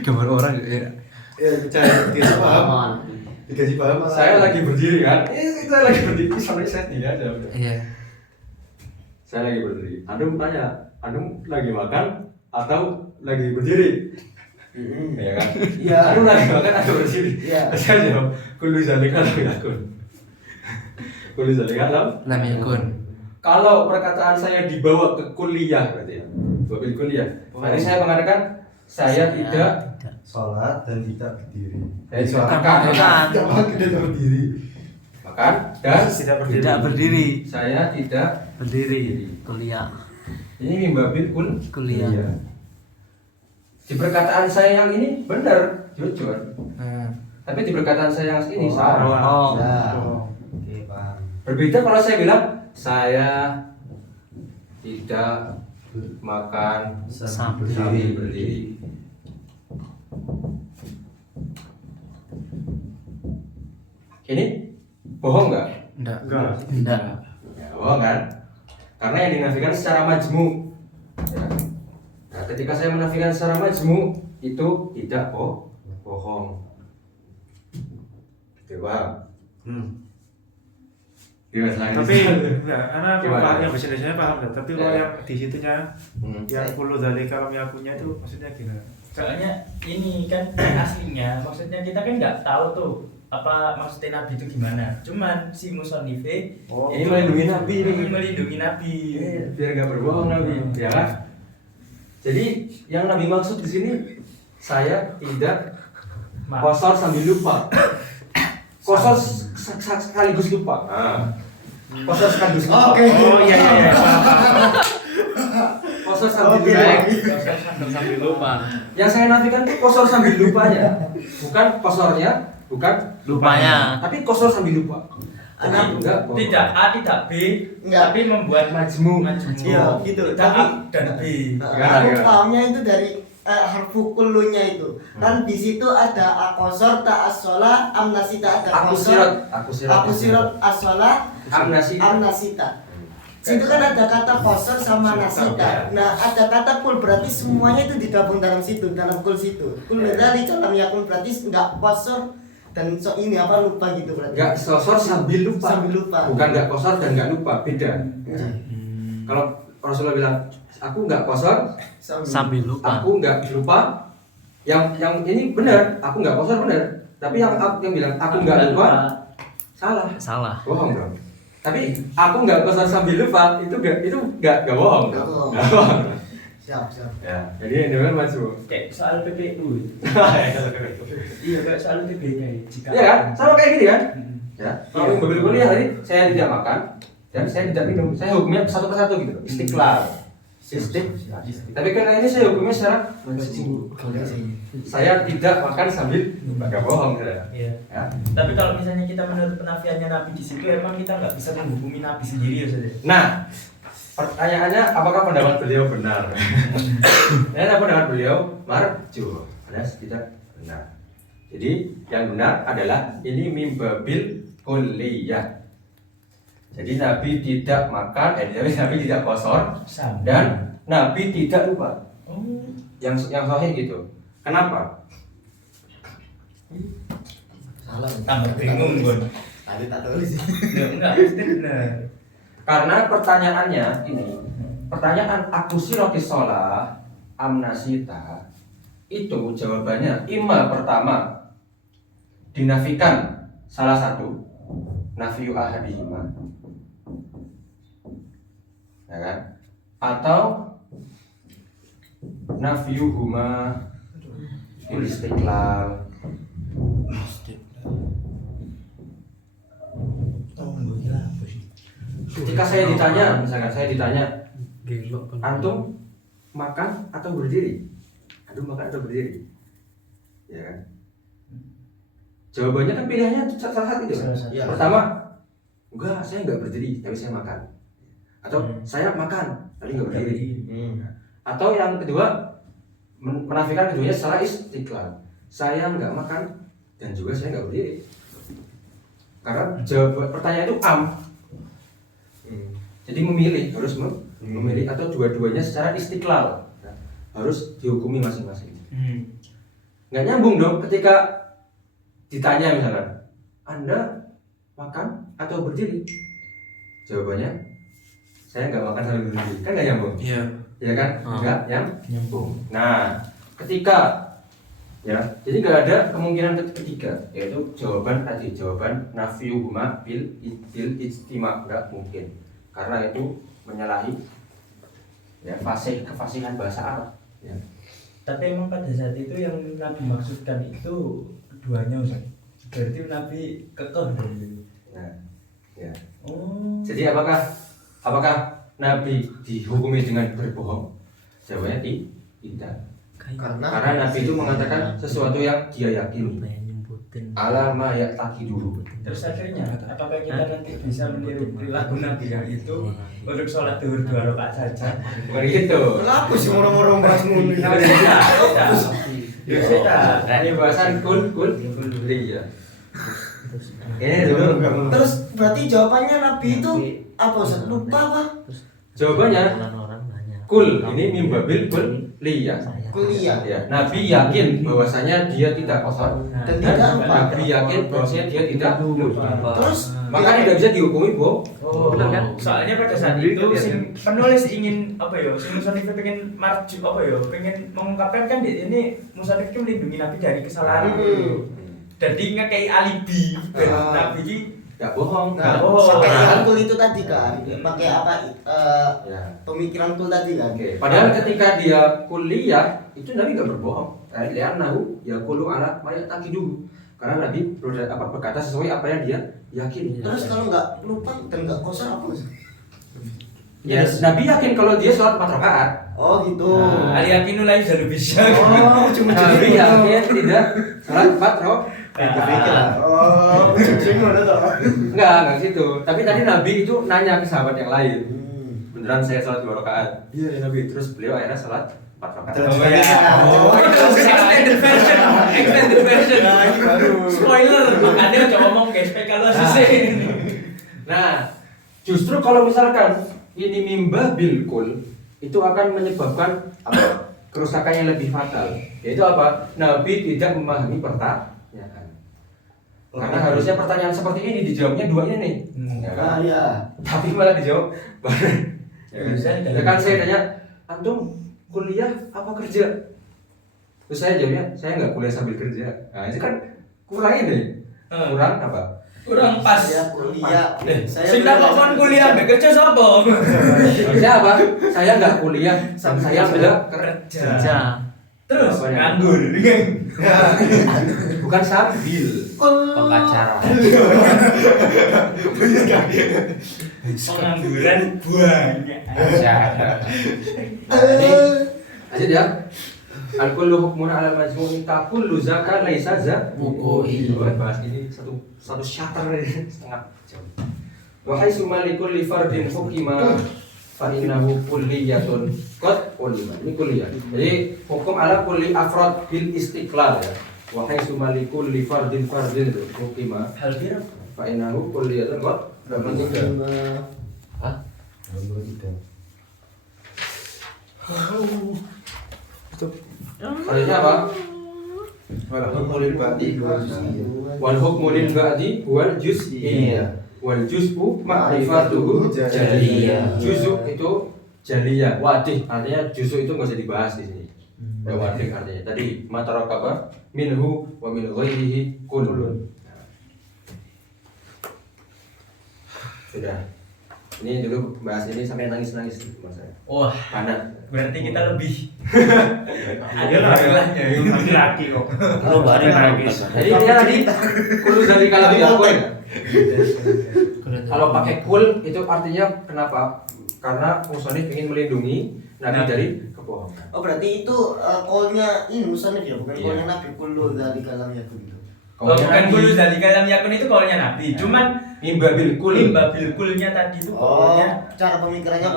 Gambar orang ya. Ya, percaya dikasih paham. Dikasih paham. Saya lagi berdiri kan. Saya lagi berdiri sampai saya tidak ada. Iya. Saya lagi berdiri. Antum tanya, antum lagi makan atau lagi berdiri? Ya kan? Iya. Antum lagi makan atau berdiri? Iya. Saya jawab, kullu zalika lam yakun. Kul zalika Lam yakun. Kalau perkataan saya dibawa ke kuliah berarti ya. Babil kuliah. Berarti saya mengatakan saya tidak Sholat dan tidak berdiri. makan. Jangan tidak berdiri. Makan dan Tidak berdiri. saya tidak Berdiri. Kuliah. ini mimbabil Kuliah. Iya. Di perkataan saya yang ini benar, jujur. Tapi di perkataan saya yang ini salah. Oh. Ya. Oke, paham. Berbeda kalau saya bilang saya tidak makan Sambil sambil berdiri. Ini bohong nggak? Enggak. Tidak. Ya, bohong kan? Karena yang dinafikan secara majmu. Ya. Nah, ketika saya menafikan secara majmu itu tidak bohong. Gitu, paham? Gimana selain Tapi itu? enggak, karena aku Gimana? paham yang bahasa Indonesia paham dah. Tapi kalau Ya. yang di situnya yang perlu dari kalau yakunya itu maksudnya gimana? Soalnya ini kan aslinya maksudnya kita kan nggak tahu tuh apa maksudnya Nabi itu gimana. Cuman si musonife Ini melindungi Nabi ini. melindungi Nabi. Biar nggak berbohong Nabi, ya kan? Jadi yang Nabi maksud di sini saya tidak kosor sambil lupa. Kosor sekaligus lupa. Kosor sekaligus lupa. Oke. Oh iya iya iya. Kosor sambil Oke. lupa. Sambil lupa. Yang saya nafikan itu kosor sambil lupanya, bukan kosornya, bukan Lupanya. tapi kosor sambil lupa. Anak- Enggak, Tidak A tidak B, Enggak. tapi membuat majmu. Iya, gitu. Tidak A Tapi- dan B. Nah, Gimana, aku gimana? pahamnya itu dari harfu kullunya itu. Dan di situ ada akosor ta asola amnasita ada Aku kosor. sirat. Aku sirat asola Amnasi. amnasita. Situ kan ada kata kosor sama nasita. Nah, ada kata kul berarti semuanya itu digabung dalam situ, dalam kul situ. Kul medali dalam yakun berarti enggak kosor dan ini apa lupa gitu berarti. Enggak kosor sambil lupa. Sambil lupa. Bukan enggak kosor dan enggak lupa, beda. Kalau Rasulullah bilang, aku enggak kosor, Sambil lupa. aku enggak lupa. Yang ini benar, aku enggak kosor benar. Tapi yang bilang aku enggak lupa salah. Salah. Bohong dong. Tapi aku nggak kosor sambil lupa itu nggak bohong. Nggak bohong. Nggak bohong. Siap. Ya, jadi ini kan masuk. Kayak soal PPU. Iya, kayak soal PPU-nya. Iya kan? Sama kayak gini kan? Mm-mm. Ya. Kalau yang mobil kuliah tadi saya tidak makan dan saya tidak minum. Saya hukumnya satu persatu gitu. Istiqlal. Tapi karena ini saya hukumnya secara majmu. Saya tidak makan sambil nggak bohong saya. Iya. Ya. Tapi kalau misalnya kita menurut penafiannya Nabi di situ, emang kita nggak bisa menghukumi Nabi sendiri ya saudara. Nah, pertanyaannya apakah pendapat beliau benar? Dan pendapat beliau marju, alias tidak benar. Jadi yang benar adalah ini mimbabil kulliyah. Jadi Nabi tidak makan, Nabi tidak kosor Sama. dan Nabi tidak lupa. Oh. Yang sahih gitu. Kenapa? Salah. Tambah bingung, Gon. Tadi tak tulis. Ya enggak, pasti benar. Karena pertanyaannya ini, pertanyaan aku siroti sholah amnasita itu jawabannya ima pertama dinafikan salah satu nafiu ahadihima, ya kan? Atau nafiuhuma bil istiqlal. Ketika saya ditanya, misalkan saya ditanya, antum makan atau berdiri? Antum makan atau berdiri? Ya kan? Jawabannya kan pilihannya salah satu itu. Salah satu. Ya. Pertama, enggak, saya enggak berdiri, tapi saya makan. Atau saya makan, tapi enggak berdiri. Atau yang kedua, menafikan keduanya secara istiqlal. Saya enggak makan dan juga saya enggak berdiri. Karena jawab pertanyaan itu am. Jadi memilih, harus memilih atau dua-duanya secara istiqlal. Nah, harus dihukumi masing-masing. Nggak nyambung dong ketika ditanya misalnya, Anda makan atau berdiri? Jawabannya, saya nggak makan sambil berdiri. Kan nggak nyambung? Iya. Ya kan? Nggak nyambung. Nah, ketika Ya, jadi nggak ada kemungkinan ketiga, yaitu jawaban tadi, jawaban nafiyuhuma bil ijtima, nggak mungkin, karena itu menyalahi ya kefasihan bahasa Arab. Ya. Tapi emang pada saat itu yang Nabi maksudkan itu keduanya Ustaz. Berarti Nabi kekeh dari. Nah, ya. Oh. Jadi apakah Nabi dihukumi dengan berbohong? Jawabannya tidak. Karena Nabi itu mengatakan sesuatu yang dia yakini. Alama ya taki dulu. Terus akhirnya apakah kita nanti bisa meniru perilaku Nabi yang itu untuk sholat zuhur 2 rakaat saja? Bukan gitu. Kenapa sih orang-orang bahas mulu? Ini bahasan kul iya. Ini dulu. Terus berarti jawabannya Nabi itu apa Ustaz? Lupa apa? Jawabannya kul ini mimbabil kul liya. Kuliah. Ya, Nabi yakin bahwasanya dia tidak kotor Dan tidak lupa. Nabi yakin bahwasanya dia tidak lupa. Terus Maka tidak bisa dihukumi bohong. Benar kan? Soalnya pada saat itu penulis ingin apa ya? Si musannif pengen marju apa ya? Pengen mengungkapkan kan ini musannif itu melindungi Nabi dari kesalahan. Jadi ngekei alibi Nabi ini Gak bohong. Nah, pakai kul itu tadi kan, pakai apa? Ya. Pemikiran kul tadi kan. Oke. Padahal ketika dia kuliah itu Nabi gak berbohong. Karena nahu ya kulu ala mayak taki dulu. Karena Nabi berkata sesuai apa yang dia yakini. Terus kalau nggak lupa dan nggak kosong apa sih? Ya, Nabi yakin kalau dia sholat 4 rakaat. Oh gitu. Ali yakinu la yuzalu bisa. Oh, cuma Nabi yakin tidak sholat 4 rakaat. Oh, gimana tuh? Enggak gitu. Tapi tadi Nabi itu nanya ke sahabat yang lain. Beneran saya sholat 2 rakaat? Iya ya Nabi. Terus beliau akhirnya sholat 4 rakaat. Extended version. Spoiler, makanya coba ngomong guys, kalau sih. Nah, justru kalau misalkan ini mimba bilkul itu akan menyebabkan apa? Kerusakan yang lebih fatal. Yaitu apa? Nabi tidak memahami pertanyaan. Karena harusnya pertanyaan seperti ini dijawabnya 2 ini nih. Ya kan? Iya. Tapi malah dijawab ya kan saya tanya, antum kuliah apa kerja? Terus saya jawabnya, saya nggak kuliah sambil kerja. Nah itu kan kurang ini, kurang apa? Kurang pas. Saya kuliah. Sing tak kok kuliah mbek kerja sapa? Harusnya apa? Saya nggak kuliah, saya nggak Kerja. Terus nganggur. bukan sambil Pengacara. Pengangguran banyak. Lanjut ya. Al-kullu hukmun 'ala al-majmu'i ka kullu zaka laisa za wuqu'i. Bahas ini satu chapter setengah jam. Wa haitsu malikul li fardin hukima fa innahu kulliyatun qad ulima. Ini kulliyah. Jadi hukum ala kulli afrad bil istiqlal ya. Wa haitsu malikul li fardin hukima Hal bir fa innahu kulliyatun qad ulima. Hah? Artinya apa? Wal hukmu lil ba'di wal juz'i. Wal juz'u ma'rifatuhu jaliyah. Juz'u itu jaliyah. Wadih artinya juz'u itu enggak usah dibahas di sini. Ya wadih artinya. Tadi matarakaba minhu wa min ghairihi kullun. Sudah. Ini dulu bahas ini sampai nangis-nangis gitu Mas saya. wah, Panas. berarti kita lebih ada lah-lahnya laki-laki kok. Kalau bareng nangis. Jadi dia tadi kul dari kalam yakun. Kalau pakai kul itu artinya kenapa? Karena musannif ingin melindungi Nabi dari kebohongan. Oh berarti itu kolnya ini musannif ya, bukan Iya. kolnya Nabi kullu dari kalam yakun itu. Bukan kulu dari kalam yakun itu kolnya Nabi. Cuman Imbabil kul. imbabil kulnya tadi itu Oh, kolnya cara pemikirannya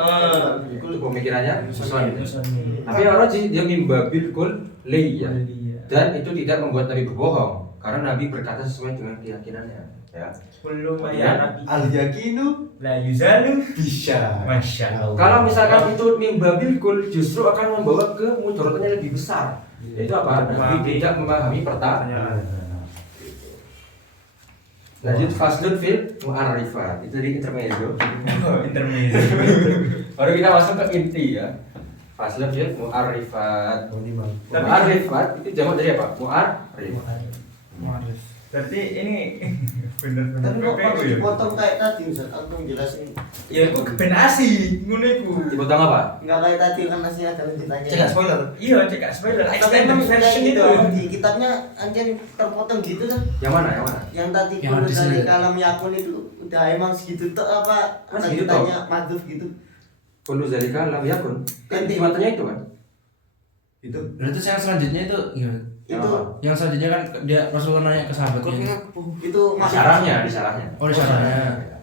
Itu pemikirannya musannif. musannif. Tapi orang dia mimbabil kul liya. Dan itu tidak membuat Nabi berbohong karena Nabi berkata sesuai dengan keyakinannya. Ya. Kullu ma ya Nabi Al yakinu la yuzalu bisa. Masya Allah. Kalau misalkan itu mimbabil kul justru akan membawa ke mudaratnya yang lebih besar. Yaitu apa? Nabi tidak memahami pertanyaan. Lanjut faslun fil mu'arrifat. Itu di intermezzo. intermezzo. Baru kita masuk ke inti ya. Faslun fil mu'arrifat. Oh, ini Bang. Mu'arrifat itu jamak dari apa? Mu'arrif. Berarti ini bener-bener Tapi kok PPU ya? dipotong kayak tadi Ustaz, aku jelasin. Ya aku ben asik ngono iku. Dipotong apa? Enggak kayak tadi kan nasinya kalian ditanya. Cek spoiler. Iya, cek spoiler. Tapi Extended emang version kayak itu. di kitabnya anjir terpotong gitu kan. Yang mana? Yang mana? Yang tadi Yang kulo di dari sini. kalam yakun itu udah emang segitu tok apa? Mas, Tadi gitu tok? tanya madhuf gitu. Kullu zalika lam yakun. Kan di matanya itu kan. Itu Berarti yang selanjutnya itu gimana? Itu Yang selanjutnya kan dia Rasulullah nanya ke sahabatnya. itu Di syarahnya, di syarahnya. Oh, di syarahnya.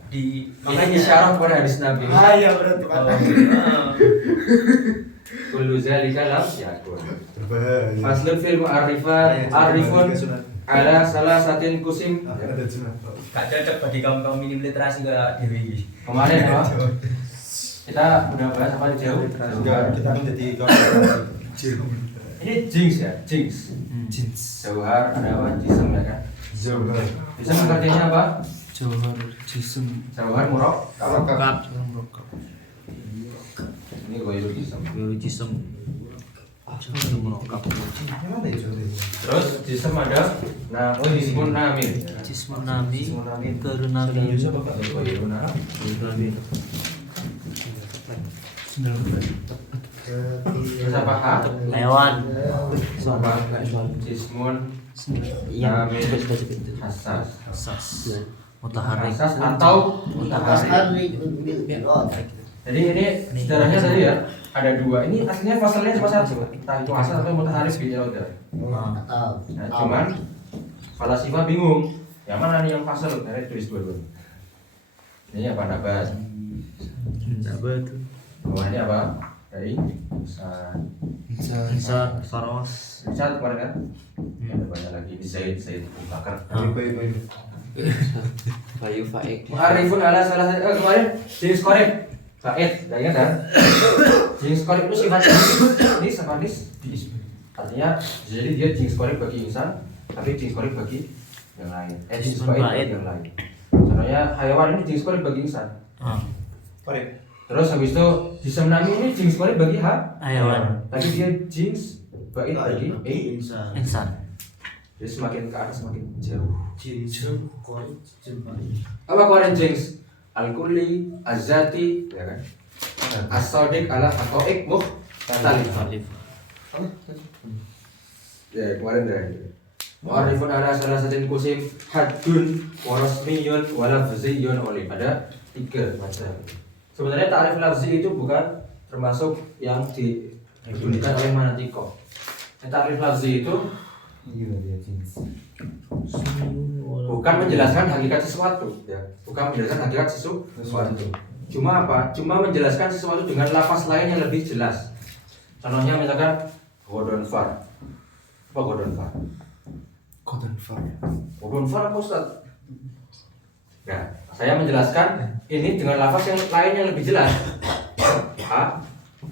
Di Makanya syarah kepada hadis Nabi. Ah iya berarti Oh, Pak. Kullu zalika lam yakun. berbahaya. Faslun fil mu'arrifat. Arifun ala salah satin kusim. Ada sunat. gak cocok bagi kaum minim literasi kayak dewe iki. Kemarin apa? Kita udah bahas apa jauh? Enggak, kita akan jadi kawan. Ini jinx ya, jinx. Jauhar ada apa? Jism ya kan? Jauh. Jism artinya apa? Jauhar jism. Jauhar murok. Rokab. Rokab. Ini goyur jism. Biologism. Merokap. Yang mana ya Jauh? Terus jism ada. Nah, oh jismun namir. Cismonami. Cismonami. Terunami. Goyur nah. Terus apa ha? Hewan. Apa? Jismun namir hassas. Sas. Mutaharik. Hassas atau mutaharik. Hari bil Jadi ini sejarahnya tadi ya ada dua. Ini aslinya fasalnya cuma satu. Entah itu asal atau mutaharif bi iroda. atau Nah, cuman falasifah bingung. Yang mana nih yang fasal? Karena tulis dua-dua. Ini apa nabas? Apa itu? Ini apa? Dari Insan. Faros. Misal kemarin kan? Ya, ada banyak lagi. Ini Zaid Abu Bakar. Baik. Bayu Faik. Mu'arifun ala salah kemarin jenis korek. Faid, ya ingat kan? Jenis korek itu sifatnya nis apa nis? Artinya jadi dia jenis korek bagi insan, tapi jenis korek bagi yang lain. Jenis Ismun korek ba'id. bagi yang lain. Contohnya hayawan ini jenis korek bagi insan. Korek. Terus habis itu jism nami ini jenis korek bagi Hayawan. tapi dia jenis ba'id bagi insan. Insan. jadi semakin ke atas semakin jauh. Jinsun kori jembar. Apa kemarin jenis? Al-kulli, az-zati, ya kan? As-sadiq ala haqa'iq mukhtalif. Alif. Ya, kemarin dah. Mu'arifun ala salah satu kusim haddun wa rasmiyun wa lafziyun oleh pada tiga macam. Sebenarnya ta'rif lafzi itu bukan termasuk yang dibunyikan oleh manatiko. Ta'rif lafzi itu bukan menjelaskan hakikat sesuatu, ya. Bukan menjelaskan hakikat sesuatu. Cuma apa? Cuma menjelaskan sesuatu dengan lafaz lain yang lebih jelas. Contohnya misalkan godon far. Apa godon far? Godon far apa Ustaz? Nah, saya menjelaskan ini dengan lafaz yang lain yang lebih jelas.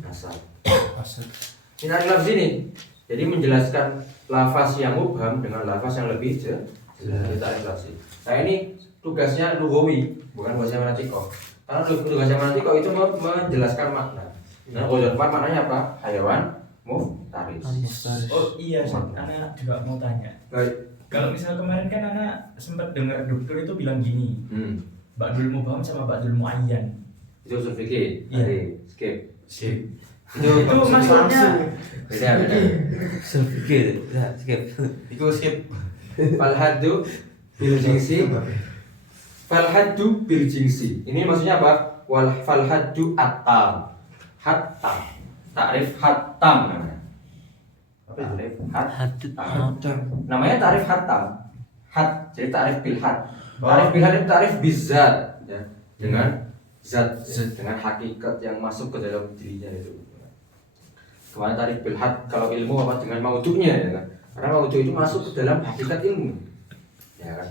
Asal. Ini lafaz ini. Jadi menjelaskan lafaz yang mubham dengan lafaz yang lebih jelas. Kita inflasi. Nah ini tugasnya lugawi, bukan tugasnya manatiko. Karena tugasnya manatiko itu menjelaskan makna. Nah, godon far maknanya apa? Hayawan muftaris. Oh iya, anak juga mau tanya. Baik. Kalau misal kemarin kan anak sempat dengar dokter itu bilang gini, Ba'dul Mubham sama Ba'dul Muayyan. Itu usul fikih. Iya. Tadi, skip. Itu maksudnya Beda. Sepikir. Ya, skip. Iku skip. Falhaddu bil jingsi. Falhaddu bil jingsi. Ini maksudnya apa? Wal falhaddu atam. Hatam. Ta'rif hatam namanya. Ta'rif hatam. Namanya ta'rif hatam. Had, jadi ta'rif bil had. Ta'rif bil had itu ta'rif bizat, ya. Dengan zat, ya. Dengan hakikat yang masuk ke dalam dirinya itu. Kemarin ta'rif bil had, kalau ilmu apa dengan maudu'nya, ya kan? Karena maudu' itu masuk ke dalam hakikat ilmu, ya kan?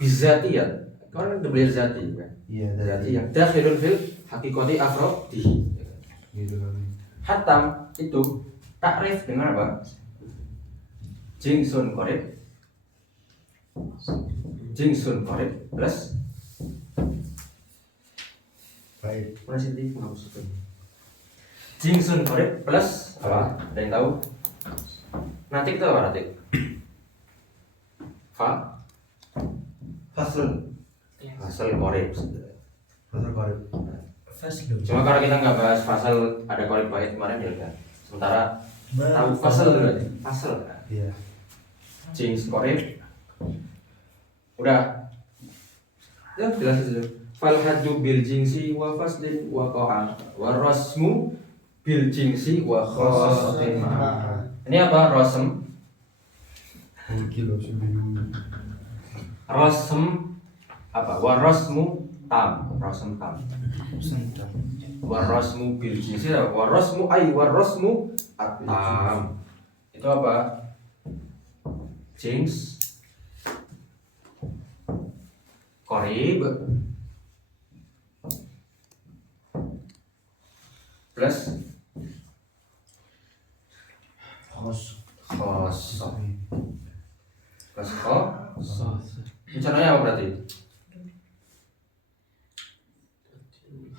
Bizatiyat, kan udah belajar zati, kan? Iya, Zati yang dakhilun fil hakikati afrodihi. Gitu kan. Hatam itu takrif dengan apa? Jingsun korek plus Baik. Mana sih tadi menghapus itu? Jingsun korek plus apa? Ada yang tahu? Natik itu apa natik? Fasal. Fasal korek. Fasal korek. Fast loh. Cuma karena kita nggak bahas fasal ada korek bait kemarin ya kan. Sementara tahu fasal berarti fasal kan. Iya. Jings korek. Udah. Ya jelas itu. Fal haju bil jingsi wa faslin wa qa'a wa rasmu bil jingsi wa khotimah. Ini apa? Rosem. Kilo sembilan. Rosem apa? Wa rasmu tam. Rosem tam. Wa rasmu bil jingsi wa rasmu wa rasmu atam. Itu apa? Jings korib plus khos plus rencananya apa berarti?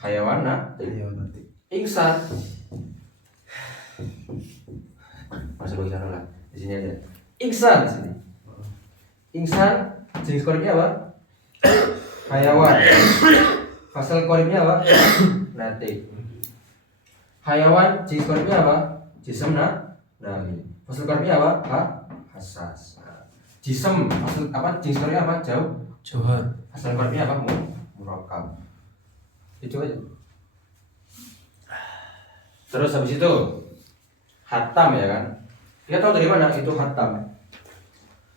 Hayawan Iya nanti. ingsan masuk ke sana lah di sini aja ingsan di sini ingsan jenis koribnya apa? Hayawan fasal koribnya apa? Natik hayawan jenis koribnya apa? Jisem nami fasal koribnya apa? Hasas jisem fasal apa? Jenis koribnya apa? Johar. Fasal koribnya apa? Murakab itu aja. Terus habis itu hatam ya kan? Kita tahu dari mana itu hatam?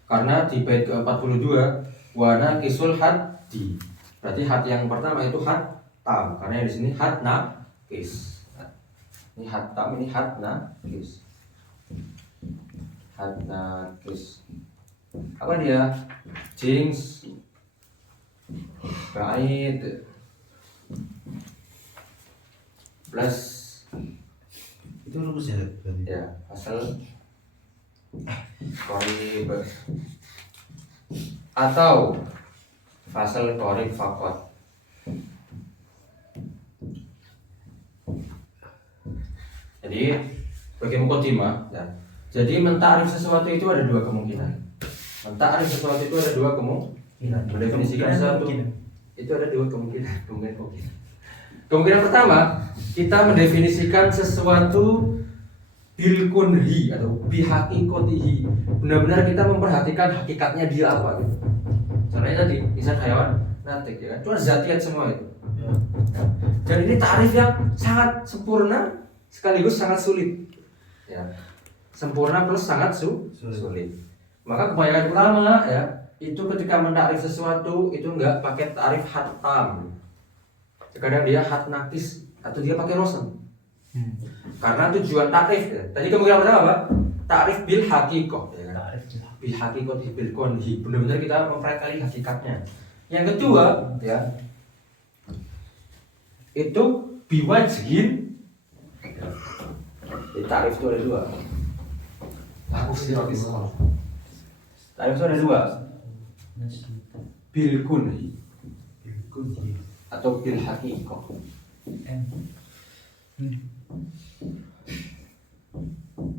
Karena di bait ke-42 wana kisul hadi. Berarti hat yang pertama itu hatam. Karena yang di sini hat nakis. Ini hatam, ini hat nakis. Hat nakis. Apa dia? Jings bait plus Itu rumusnya berarti. ya asal korib atau fasal korib fakot. Jadi bagi mukotimah ya. Jadi mentarif sesuatu itu ada dua kemungkinan. Mentarif sesuatu itu ada dua kemungkinan. Mendefinisikan sesuatu itu ada dua kemungkinan. Kemungkinan pertama, kita mendefinisikan sesuatu bil kunhi atau bihaqikotihi. Benar-benar kita memperhatikan hakikatnya dia apa gitu. Contohnya tadi, insan hayawan natik ya kan. Itu zatiat semua itu. Dan ini tarif yang sangat sempurna sekaligus sangat sulit. Ya. Sempurna plus sangat sulit. Maka kebanyakan ulama ya, itu ketika mentarif sesuatu itu enggak pakai tarif hatam. Kadang dia hat nakis atau dia pakai rosem. Karena tujuan takrif ya. Tadi kemungkinan pertama apa? Takrif bil hakikoh ya kan? Bil hakikoh bil konhi. Benar-benar kita mempelajari hakikatnya. Yang kedua ya, itu biwajhin. Takrif itu ada dua. Takrif itu ada dua. Bil kunhi atau bil hakikoh.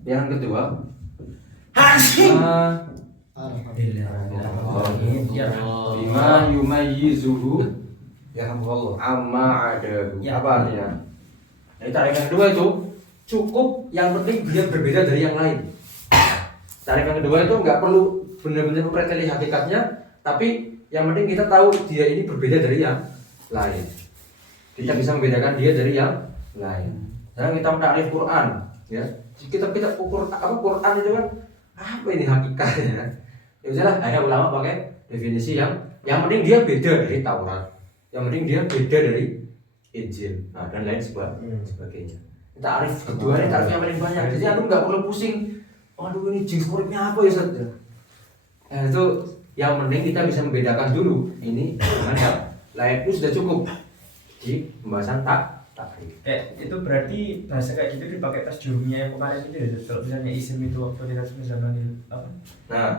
Yang kedua bima yumayyizuhu Ya Allah. amma adahu. Apa artinya? Jadi tarif yang kedua itu cukup, yang penting dia berbeda dari yang lain. Tarif yang kedua itu nggak perlu benar-benar mempelajari hakikatnya, tapi yang penting kita tahu dia ini berbeda dari yang lain. Kita bisa membedakan dia dari yang lain. Sekarang kita mentakrif Quran, ya. Kita ukur apa Quran itu kan apa ini hakikatnya? Ya udahlah, ada ulama pakai definisi yang penting dia beda dari Taurat, yang penting dia beda dari Injil, nah dan lain sebagainya. Takrif kedua ini takrif yang paling banyak. Jadi aku nggak perlu pusing. Aduh ini jins muridnya apa ya Ustaz? Nah, itu yang penting kita bisa membedakan dulu ini dengan yang lain itu sudah cukup di pembahasan takrif. Itu berarti bahasa kayak gitu dipakai pas jurumnya yang kemarin itu ya. Kalau misalnya isim itu waktu di zaman apa? Nah,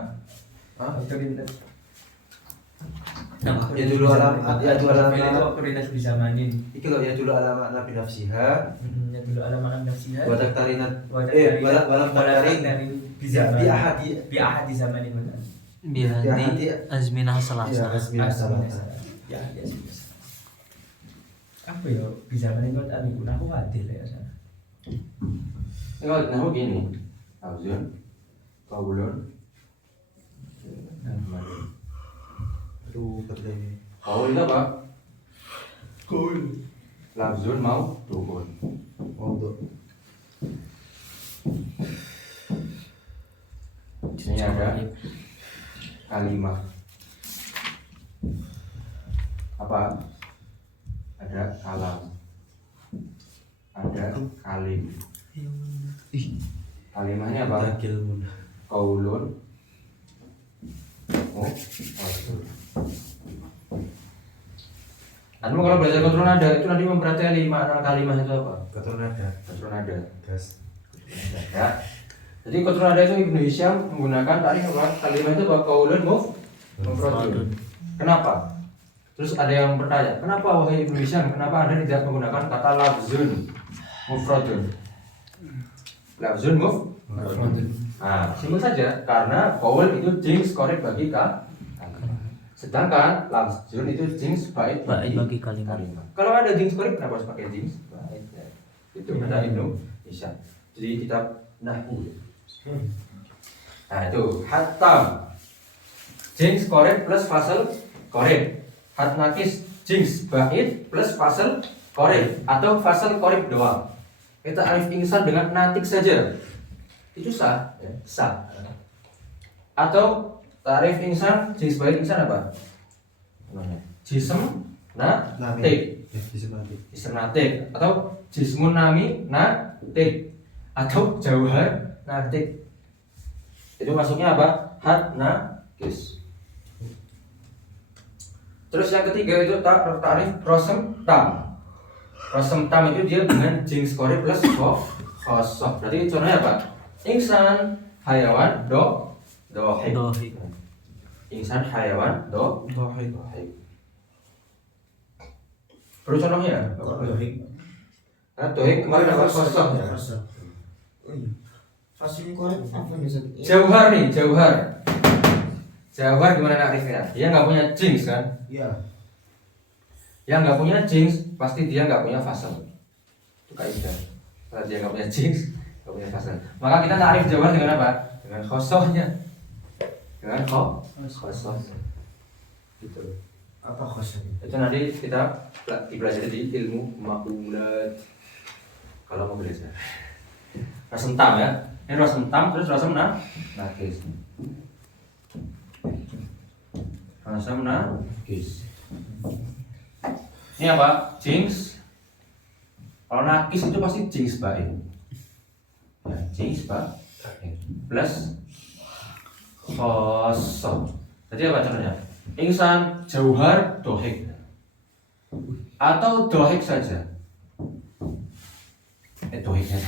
Waktu di Ya dulu alamat ya dulu Fi'il itu alamat waktu rindas bizamanin. iki lho ya dulu alamat nabi nafsiha Ya dulu alamat nafsiha. wa taktarinat Walam walam taktarin bizamanin. bi ahadi Bi ahadi zamanin. Bihati azminah ya selasa. hasbi salam. Ya, ya sudah. Apa ya bizamanin kalau tadi guna aku adil ya sana. Enggak, nah begini. Auzun, Paulun, Aduh, kerja ini. Paul itu apa? Lafzun mau tukun. Untuk Ini ada kalimat. Apa? Ada kalam. Ada kalim. Kalimahnya apa? takil munah. Qaulun. Oh, qaulun. Anu kalau belajar kontrol nada itu nanti mempelajari makna kalimat itu apa? Kontrol nada. Kontrol nada. Gas. Ya. Jadi kontrol nada itu Ibnu Hisham menggunakan tadi apa? Kalimat itu apa? Qaulun mufradun. Kenapa? Terus ada yang bertanya, kenapa wahai Ibnu Hisham, kenapa Anda tidak menggunakan kata lafzun mufradun? Lafzun mufradun. Nah, simpel saja karena qaul itu jinx korek bagi kalimat. Sedangkan lafzun itu jinx bait Bagi kalimat. Kalau ada jinx korek kenapa harus pakai jinx bait? Itu kata Ibnu Hisham. Jadi kitab nahwu. Nah, itu hatam jinx korek plus fasal korek. Hat nakis jinx bait plus fasal korek atau fasal korek doang. Kita alif insan dengan natik saja. Itu sah, ya, sah. Atau tarif insan, jinx bait insan apa? Namanya. Jism natik. Ya, bisa nanti. Jism natik atau jismun nami natik atau jauhar natik. Itu masuknya apa? Hat nakis. Terus yang ketiga itu tarif rosem tam. Rosem tam itu dia dengan jinx kore plus khosoh. Berarti contohnya apa? Insan, hayawan, dohik. Dohik. Insan, hayawan, Dohik. Perlu contohnya? Dohik. Nah, dohik kemarin apa? Khosoh. Oh iya. Fasil korek apa bisa? Jauhar nih, jauhar. Jauhar gimana nakrifnya? Dia nggak punya jinx kan? Iya. Yang nggak punya jinx pasti dia nggak punya fasal. Itu kaidah. Kalau dia nggak punya jinx, nggak punya fasal. Maka kita takrif jauhar dengan apa? Dengan khosohnya. Dengan khosoh. Gitu. Apa khosnya? Itu nanti kita dipelajari di ilmu makulat. Kalau mau belajar. Rasem tam ya. Ini rasem tam terus rasem nakis. Rasem nakis. Ini apa? Jinx. Kalau nakis itu pasti jinx bait. Ya, jinx bait plus khosoh. Jadi apa contohnya? Insan, jauhar, dohik. Atau dohik saja. Dohik saja.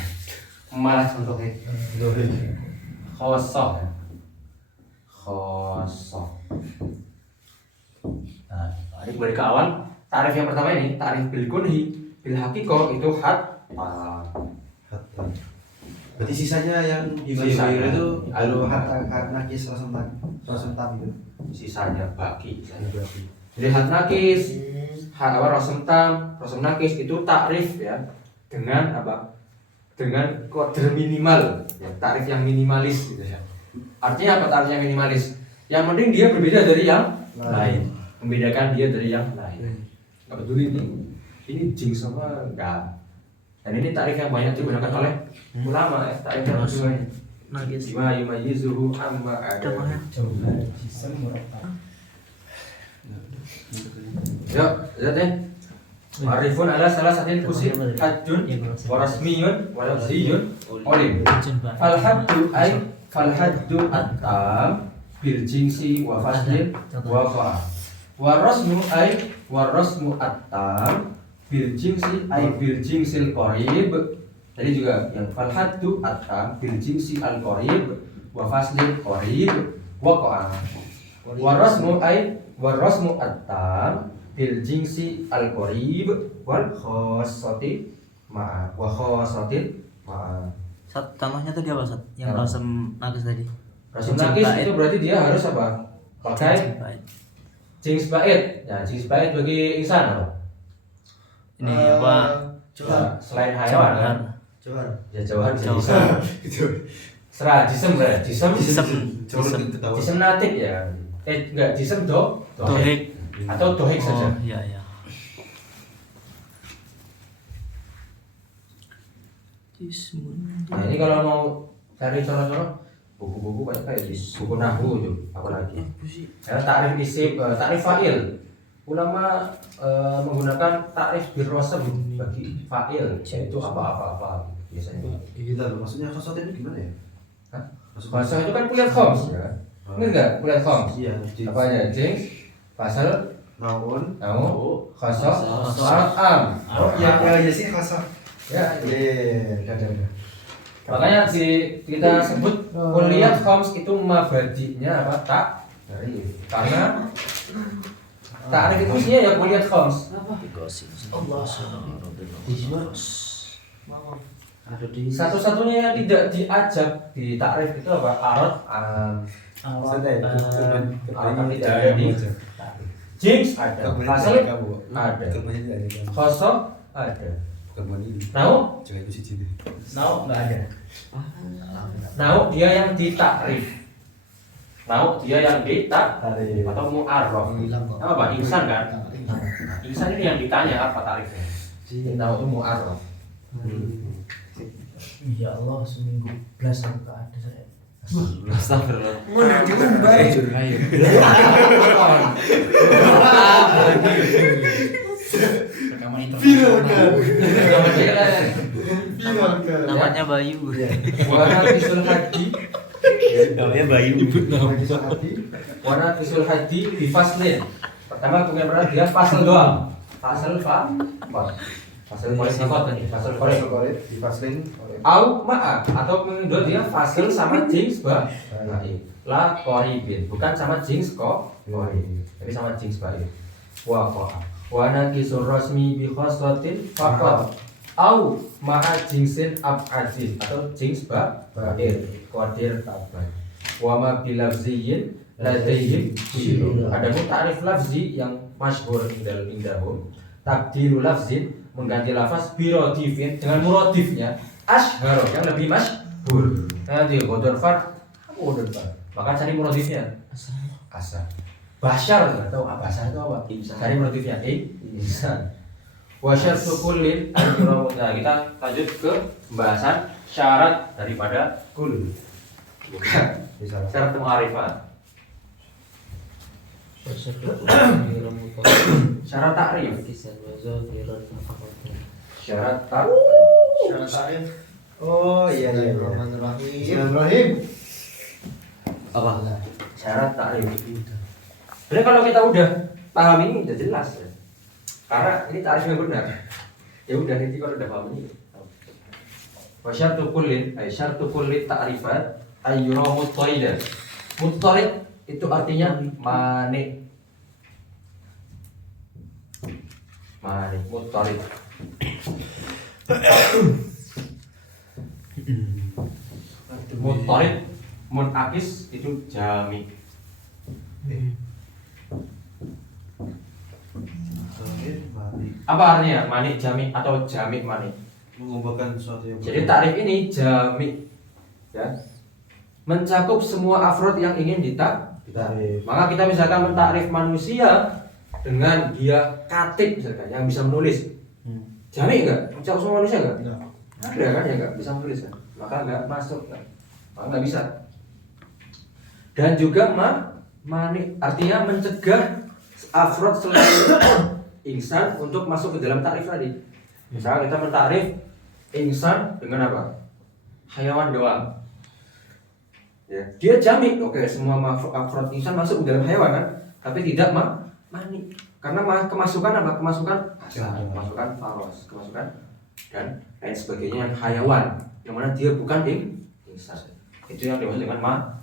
Malah dohik. Dohik. Khosoh. Khosoh. Nah, ini kembali ke awal. Tarif yang pertama ini, tarif bil kunhi, bil hakiko itu hatta. Hatta. Berarti sisanya yang Sisanya. hilang itu kalau hatta nakis rasam tam itu. Sisanya bagi. Berarti. Jadi hat nakis, hat apa rasem tam, rasem nakis itu takrif ya dengan apa? Dengan kode minimal, ya, tarif yang minimalis gitu ya. Artinya apa tarif yang minimalis? Yang penting dia berbeda dari yang lain, membedakan dia dari yang lain. Nggak peduli ini jinx sama enggak. Dan ini tarif yang banyak digunakan oleh ulama ya, tarif yang kedua ini. Nagis. Bima yumayyizuhu amma ada. Jauhar jism murakkab. Yuk, lihat deh. Arifun ala salah satin kusit hadun warasmiyun walafziyun olim. Falhaddu at-tam bil jinsi wa faslin wa fa'a. Warasmu ay warasmu at-tam bil jinsi ay bil jinsil qarib. Tadi juga yang falhaddu at-tam bil jinsi al qarib wa faslin qarib wa qa'a. Warasmu ay warasmu at-tam bil jinsi al-qarib wal khassati ma'a wa khassatin ma'a. Sat, contohnya tuh dia apa Sat? Yang Apa? balsam nakis tadi. Rasul Jinsi nakis bait. itu berarti dia harus apa? Pakai Jinsi bait. jins bait. Nah, jins bait bagi insan apa? Ini apa? Nah, selain hayawan kan? Jawar. Ya jauhan bisa Jauhan. jisem. Serah jisem lah, jisem Jisem. jisem natik ya. Enggak jisem Dohik. atau dohik saja. Oh, iya iya. Jismun. Nah, ini kalau mau cari contoh-contoh buku-buku banyak kayak di buku nahwu itu apalagi. Karena takrif isim, takrif fa'il. Ulama menggunakan takrif birrosem bagi fa'il, yaitu apa-apa biasanya. Kita maksudnya khasat itu gimana ya? Hah? Maksudnya Bahasa itu kan kuliah khoms ya. Ini enggak kuliah khoms. Iya, Apanya? Jins, pasal, naon? nau, khasah, Khasah. am. Oh, ya sih khasat. Ya, Udah. makanya kita sebut kuliah khoms itu mabadinya apa? Takrif. Karena takrif itu isinya ya kuliah khoms. Satu-satunya yang tidak diajak di takrif itu apa? Arad, Santai. Arad tidak ada di jins ada, pasal ada, khasah ada. Nau, Now nggak ada. nau dia yang ditakrif. Nau dia yang ditakrif atau mu'arraf. Apa? Insan kan? Insan ini yang ditanya apa takrifnya. Nau itu mu'arraf. Ya Allah, seminggu belas aku nggak ada saya. Astagfirullah. Mun diumbar. Ayo. Rekaman interview. Namanya Bayu. Warna tisul hadi, Namanya Bayu. warna tisul hadi di faslin. Pertama kemudian dia fasal doang. Fasal fasal kualifikot tadi, fasal korek. Di faslin. Au ma'a atau kedua dia fasil sama jins baik la koribin, bukan sama jins korib, tapi sama jins baik. Wa nakisur rasmi bi khoslatin faqat au ma'a jinsin ab'adin atau jins baik qadir tabai. Wa ma bilafziyin ladaihim bilu. Adapun ta'rif lafzi yang masyhur indahum tabdilu lafzin, mengganti lafaz birodifin dengan murodifnya ashhar yang lebih masyhur. Nanti godon far, apa godon far? Maka cari murodifnya asar. Bashar atau abasar itu apa? Cari murodifnya insan. Wa syartu kullin al-murawwad. Nah, kita lanjut ke pembahasan syarat daripada kul. Bukan syarat mu'arifat. Syarat takrif. Syarat takrif. Oh iya. Bismillahirrahmanirrahim. Apa? Syarat takrif. Jadi kalau kita udah paham ini udah jelas ya. Karena ini takrif yang benar. Ya udah nanti kalau udah paham ini. Wa syartu kullin ay syartu kulli ta'rifat ayyura muttarid. Muttarid itu artinya manik. Manik muttarid. Muttarid munakis itu jami. Apa artinya manik jami atau jami manik? Mengumpulkan sesuatu yang Jadi takrif ini jami ya. Mencakup semua afrod yang ingin ditakrif. Maka kita misalkan mentakrif manusia dengan dia katib misalkan yang bisa menulis. Jami enggak? Mencakup semua manusia enggak? Ada kan yang enggak bisa menulis kan? Maka enggak masuk kan? Maka enggak bisa. Dan juga manik artinya mencegah afrod selain insan untuk masuk ke dalam takrif tadi. Misalnya kita mentakrif insan dengan apa? Hayawan doang. Ya, dia jamin, oke semua afrod insan masuk ke dalam hewan kan, tapi tidak manik. Karena kemasukan apa? Kemasukan asal, kemasukan faros, kemasukan dan lain sebagainya yang hayawan, yang mana dia bukan insan. Itu yang dimaksud dengan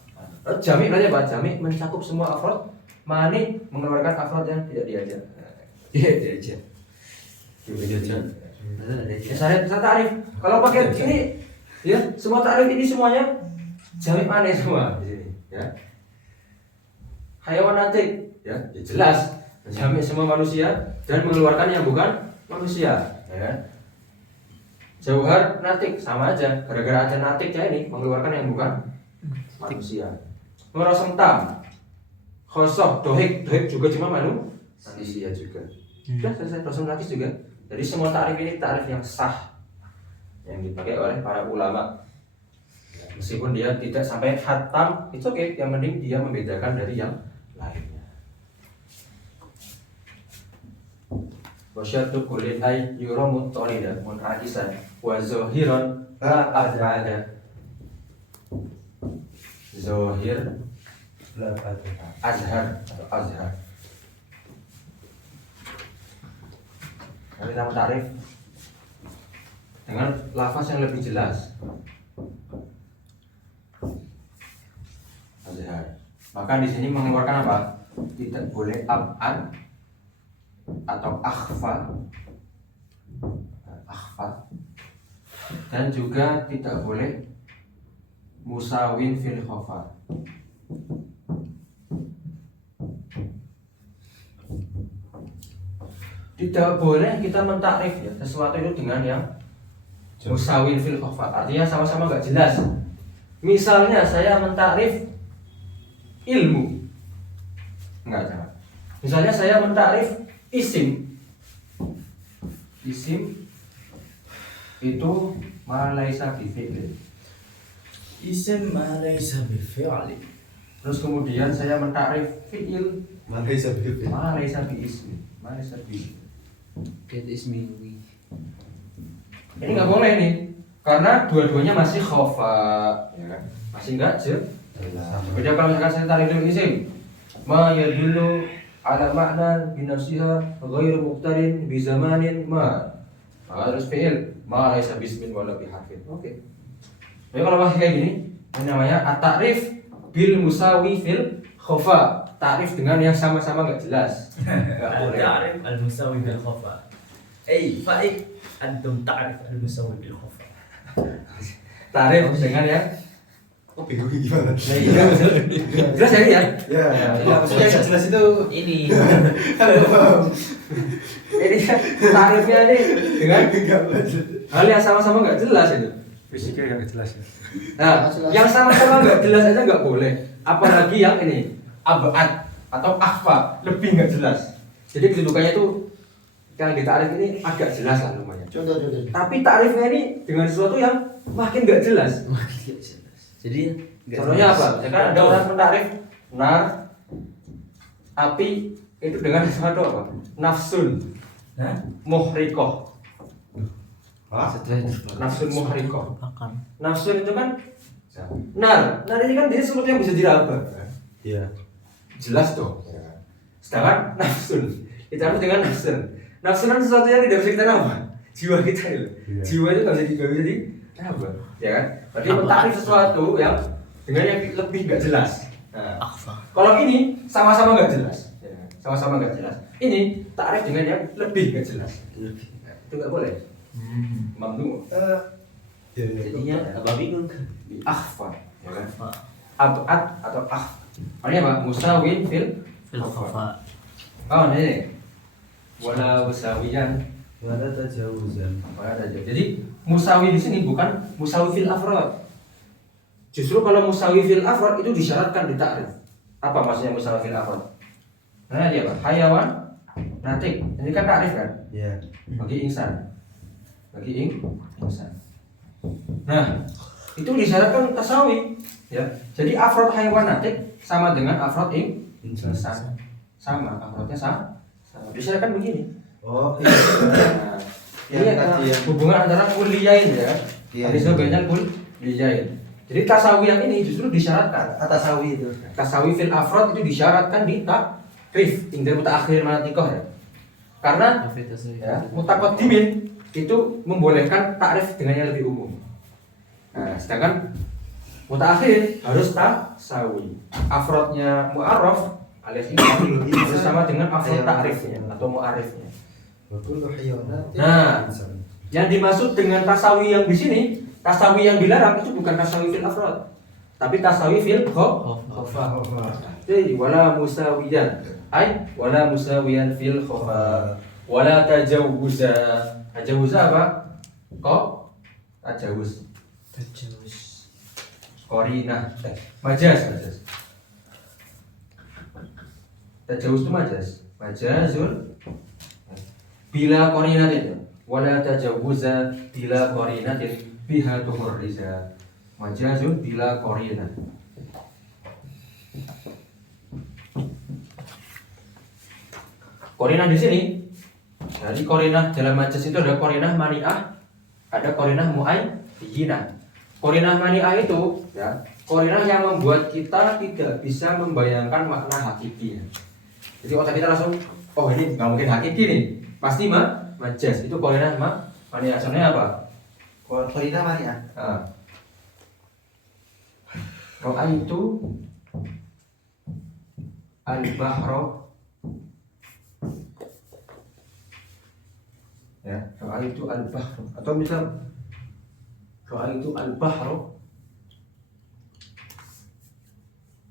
jamin aja Pak, jamin mencakup semua afrod Mani mengeluarkan afrod yang tidak diajak. Tidak diajak. Ya, saya takrif. Kalau pakai ini, ya semua takrif ini semuanya jamik mani semua di sini. Ya. Hayawan natik, ya jelas jamik semua manusia dan mengeluarkan yang bukan manusia. Ya. Jauhar natik sama aja. Gara-gara ada natiknya ini mengeluarkan yang bukan manusia. Merosem tam, khosoh, dohik juga cuma manusia juga. Sudah selesai, rosem nakis juga. Jadi semua takrif ini takrif yang sah yang dipakai oleh para ulama. Meskipun dia tidak sampai khatam, itu oke. Yang penting dia membedakan dari yang lainnya. Wasyatu kulli ay yuramu torida mun'akisan wa zohiron la afada. Zohir La ada. azhar atau azhar. Kami kita takrif dengan lafaz yang lebih jelas. Azhar. Maka di sini mengeluarkan apa? Tidak boleh ab'ad atau akhfa. Akhfa. Dan juga tidak boleh musawin fil khofa. Tidak boleh kita mentakrif ya sesuatu itu dengan yang musawin fil khofa. Artinya sama-sama nggak jelas. Misalnya saya mentakrif ilmu, enggak jangan. Misalnya saya mentakrif isim. Isim itu ma laisa bi fi'lin. Isim ma laysa bi fi'li. Terus kemudian saya mentakrif fi'il Mana bisa begitu? ma laisa bi ismi. Ma laisa bi. It is me. Ini nggak boleh nih, karena dua-duanya masih khofa, ya kan? Masih nggak jelas. Beda kalau misalkan saya tarik dulu isim, ma yadullu ala makna binafsiha ghairu muqtarin bi zamanin ma. Maka terus fi'il ma laisa bismin wala biharfin. Oke. Jadi kalau pakai kayak gini, ini namanya at-ta'rif bil musawi fil khofa. Ta'rif dengan yang sama-sama nggak jelas. Nggak boleh. Ta'rif al-musawi bil khafa. Faik antum ta'rif al-musawi bil khafa. Ta'rif dengan yang Oh bingung gimana? nah, iya, jelas ya ini ya. Ya, maksudnya yang jelas itu Ini Ini tarifnya ini dengan hal yang sama-sama nggak jelas itu. fisiknya yang jelas ya. Nah, yang sama-sama nggak jelas aja nggak boleh. Apalagi yang ini abad atau akhfa lebih nggak jelas. Jadi kedudukannya itu yang ditarif ini agak jelas lah lumayan. Contoh. Tapi tarifnya ini dengan sesuatu yang makin nggak jelas. Jadi Contohnya apa? Misalkan ada orang mentarif nar api itu dengan sesuatu apa? Nafsun, muhrikoh. setelah itu Nafsun muhrikoh. makan. Nafsun itu kan nar ini kan dia sesuatu yang bisa diraba. Iya. Jelas toh. Sedangkan nafsun kita harus dengan nafsun. Nafsun kan sesuatu yang tidak bisa kita raba. Jiwa kita itu. Iya. Jiwa itu nggak bisa diraba, ya kan? Berarti mentarif sesuatu yang dengan yang lebih nggak jelas. Nah, Akhfa. kalau ini sama-sama nggak jelas, ya kan? Sama-sama nggak jelas. Ini tarif dengan yang lebih nggak jelas. Nah, itu nggak boleh. Mamnu. Jadinya apa bingung? Di akhfa, ya kan? Akhfa. Abad atau akhfa. Artinya apa? Musawin fil Fil khafa. Oh ini wala usawiyan. Mana tajawuzan? Apa aja. Jadi musawi di sini bukan musawi fil afrod. Justru kalau musawi fil afrod itu disyaratkan di ta'rif. Apa maksudnya musawi fil afrod? Nah dia apa? Hayawan, natik. Ini kan ta'rif kan? Iya. Bagi insan. Insan. Nah, itu disyaratkan tasawi, ya. Jadi afrod hayawan natik sama dengan afrod insan. Sama, afrodnya sama. Disyaratkan begini. Oh iya. Nah, ini Yang tadi yang hubungan antara kuliahin ya. Iya. Hadis sebenarnya kuliahin. Jadi tasawi yang ini justru disyaratkan. atas sawi itu. Tasawi fil afrod itu disyaratkan di takrif indra mutaakhir manatikoh ya. Karena ya, mutaqaddimin itu membolehkan takrif dengan yang lebih umum. Nah, sedangkan mutaakhir harus tasawi. Afrodnya mu'arraf alias ini harus sama dengan afrod ta'rifnya atau mu'arifnya. Wa kullu hayawatin Nah. insan. Yang dimaksud dengan tasawi yang di sini, tasawi yang dilarang itu bukan tasawi fil afrod, tapi tasawi fil khofa. Jadi wala musawiyan, wala musawiyan fil khofa, wala tajawuza. Tajawuza apa? Tajawuz. Korinah, majaz. Tajawuz itu majazul bila korinatin, wala tajawuza bila korinatin biha tuhurriza. Majazul bila korinah. Korinah di sini, jadi korinah dalam majaz itu ada korinah mani'ah, ada korinah mu'ayyinah. Korinah mani'ah itu ya, korinah yang membuat kita tidak bisa membayangkan makna hakiki. Jadi otak kita langsung, oh ini nggak mungkin hakiki nih, pasti majaz. Itu korinah mani'ah. Contohnya apa? Korina Maria. Ra'aitu al-bahra, ya, ra'aitu al-bahra, atau misal ra'aitu al-bahra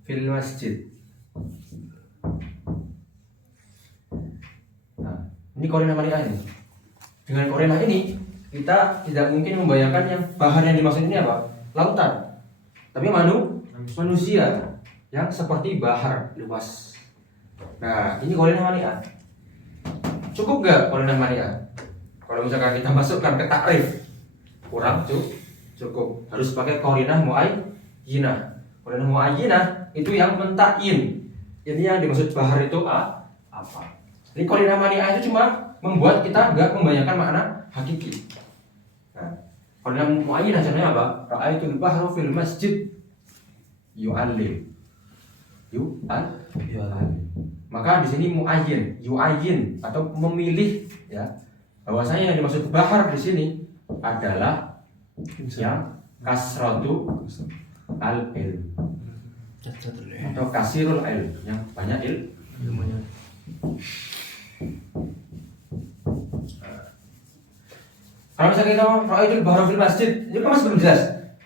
fil masjid. Nah, ini korinah mani'ah ini. Dengan korinah ini kita tidak mungkin membayangkan yang bahan yang dimaksud ini apa? Lautan. Tapi manusia yang seperti bahar luas. Nah, ini korinah mani'ah. Cukup gak korinah mani'ah? Kalau misalkan kita masukkan ke takrif, kurang cukup. Harus pakai korinah mu'ayyinah. Korinah mu'ayyinah itu yang mentakyin. Ini yang dimaksud bahar itu apa? Jadi korinah mani'ah itu cuma membuat kita nggak membayangkan makna hakiki. Nah, korinah mu'ayyinah contohnya apa? Ra'aitul bahra fil masjid yu'allim. Maka di sini mu'ayyin, yu'ayyin atau memilih ya. Bahwasanya yang dimaksud bahar di sini adalah yang kasratu al-ilm atau kasirul ilm, yang banyak ilmunya. Kalau misalnya kita ra'aitul bahra fil masjid, itu kan masih belum jelas.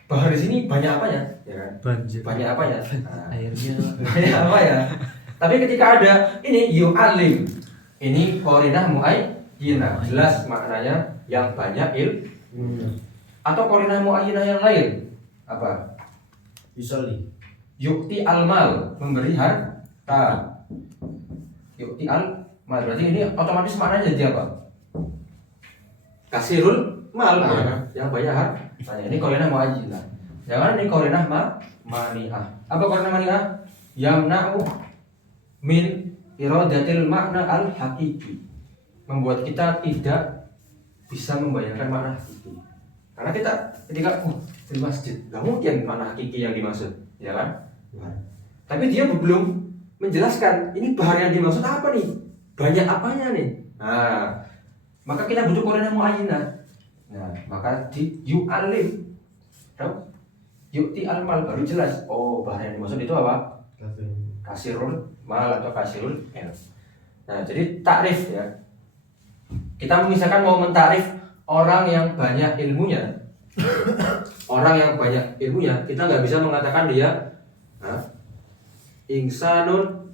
Bahar di sini banyak apanya? Ya kan? Banyak apanya? Airnya. Banyak apa ya? Tapi ketika ada ini yu'alim, ini korinah mu'ayyinah, jelas maknanya yang banyak ilmu. Atau korinah mu'ayyinah yang lain apa? Yusoli. Yukti al-mal, memberi harta. Yukti al-mal, berarti ini otomatis maknanya jadi apa? Kasirul mal, yang banyak harta. Ini korinah mu'ayyinah. Jangan ini korinah mani'ah. Apa korinah mani'ah? Yamna'u min iradatil makna al-hakiki, membuat kita tidak bisa membayangkan makna hakiki. Karena kita ketika di masjid, nggak mungkin makna hakiki yang dimaksud, ya kan? Tapi dia belum menjelaskan ini bahar yang dimaksud apa nih, banyak apanya nih. Nah, maka kita butuh korinah mu'ayyinah. Nah, maka di yu'alim, yukti al-mal, baru jelas. Oh, bahar yang dimaksud itu apa? Kasirul mal atau kasirul ilm. Nah, jadi takrif ya. Kita misalkan mau mentakrif orang yang banyak ilmunya. Orang yang banyak ilmunya, kita nggak bisa mengatakan dia insanun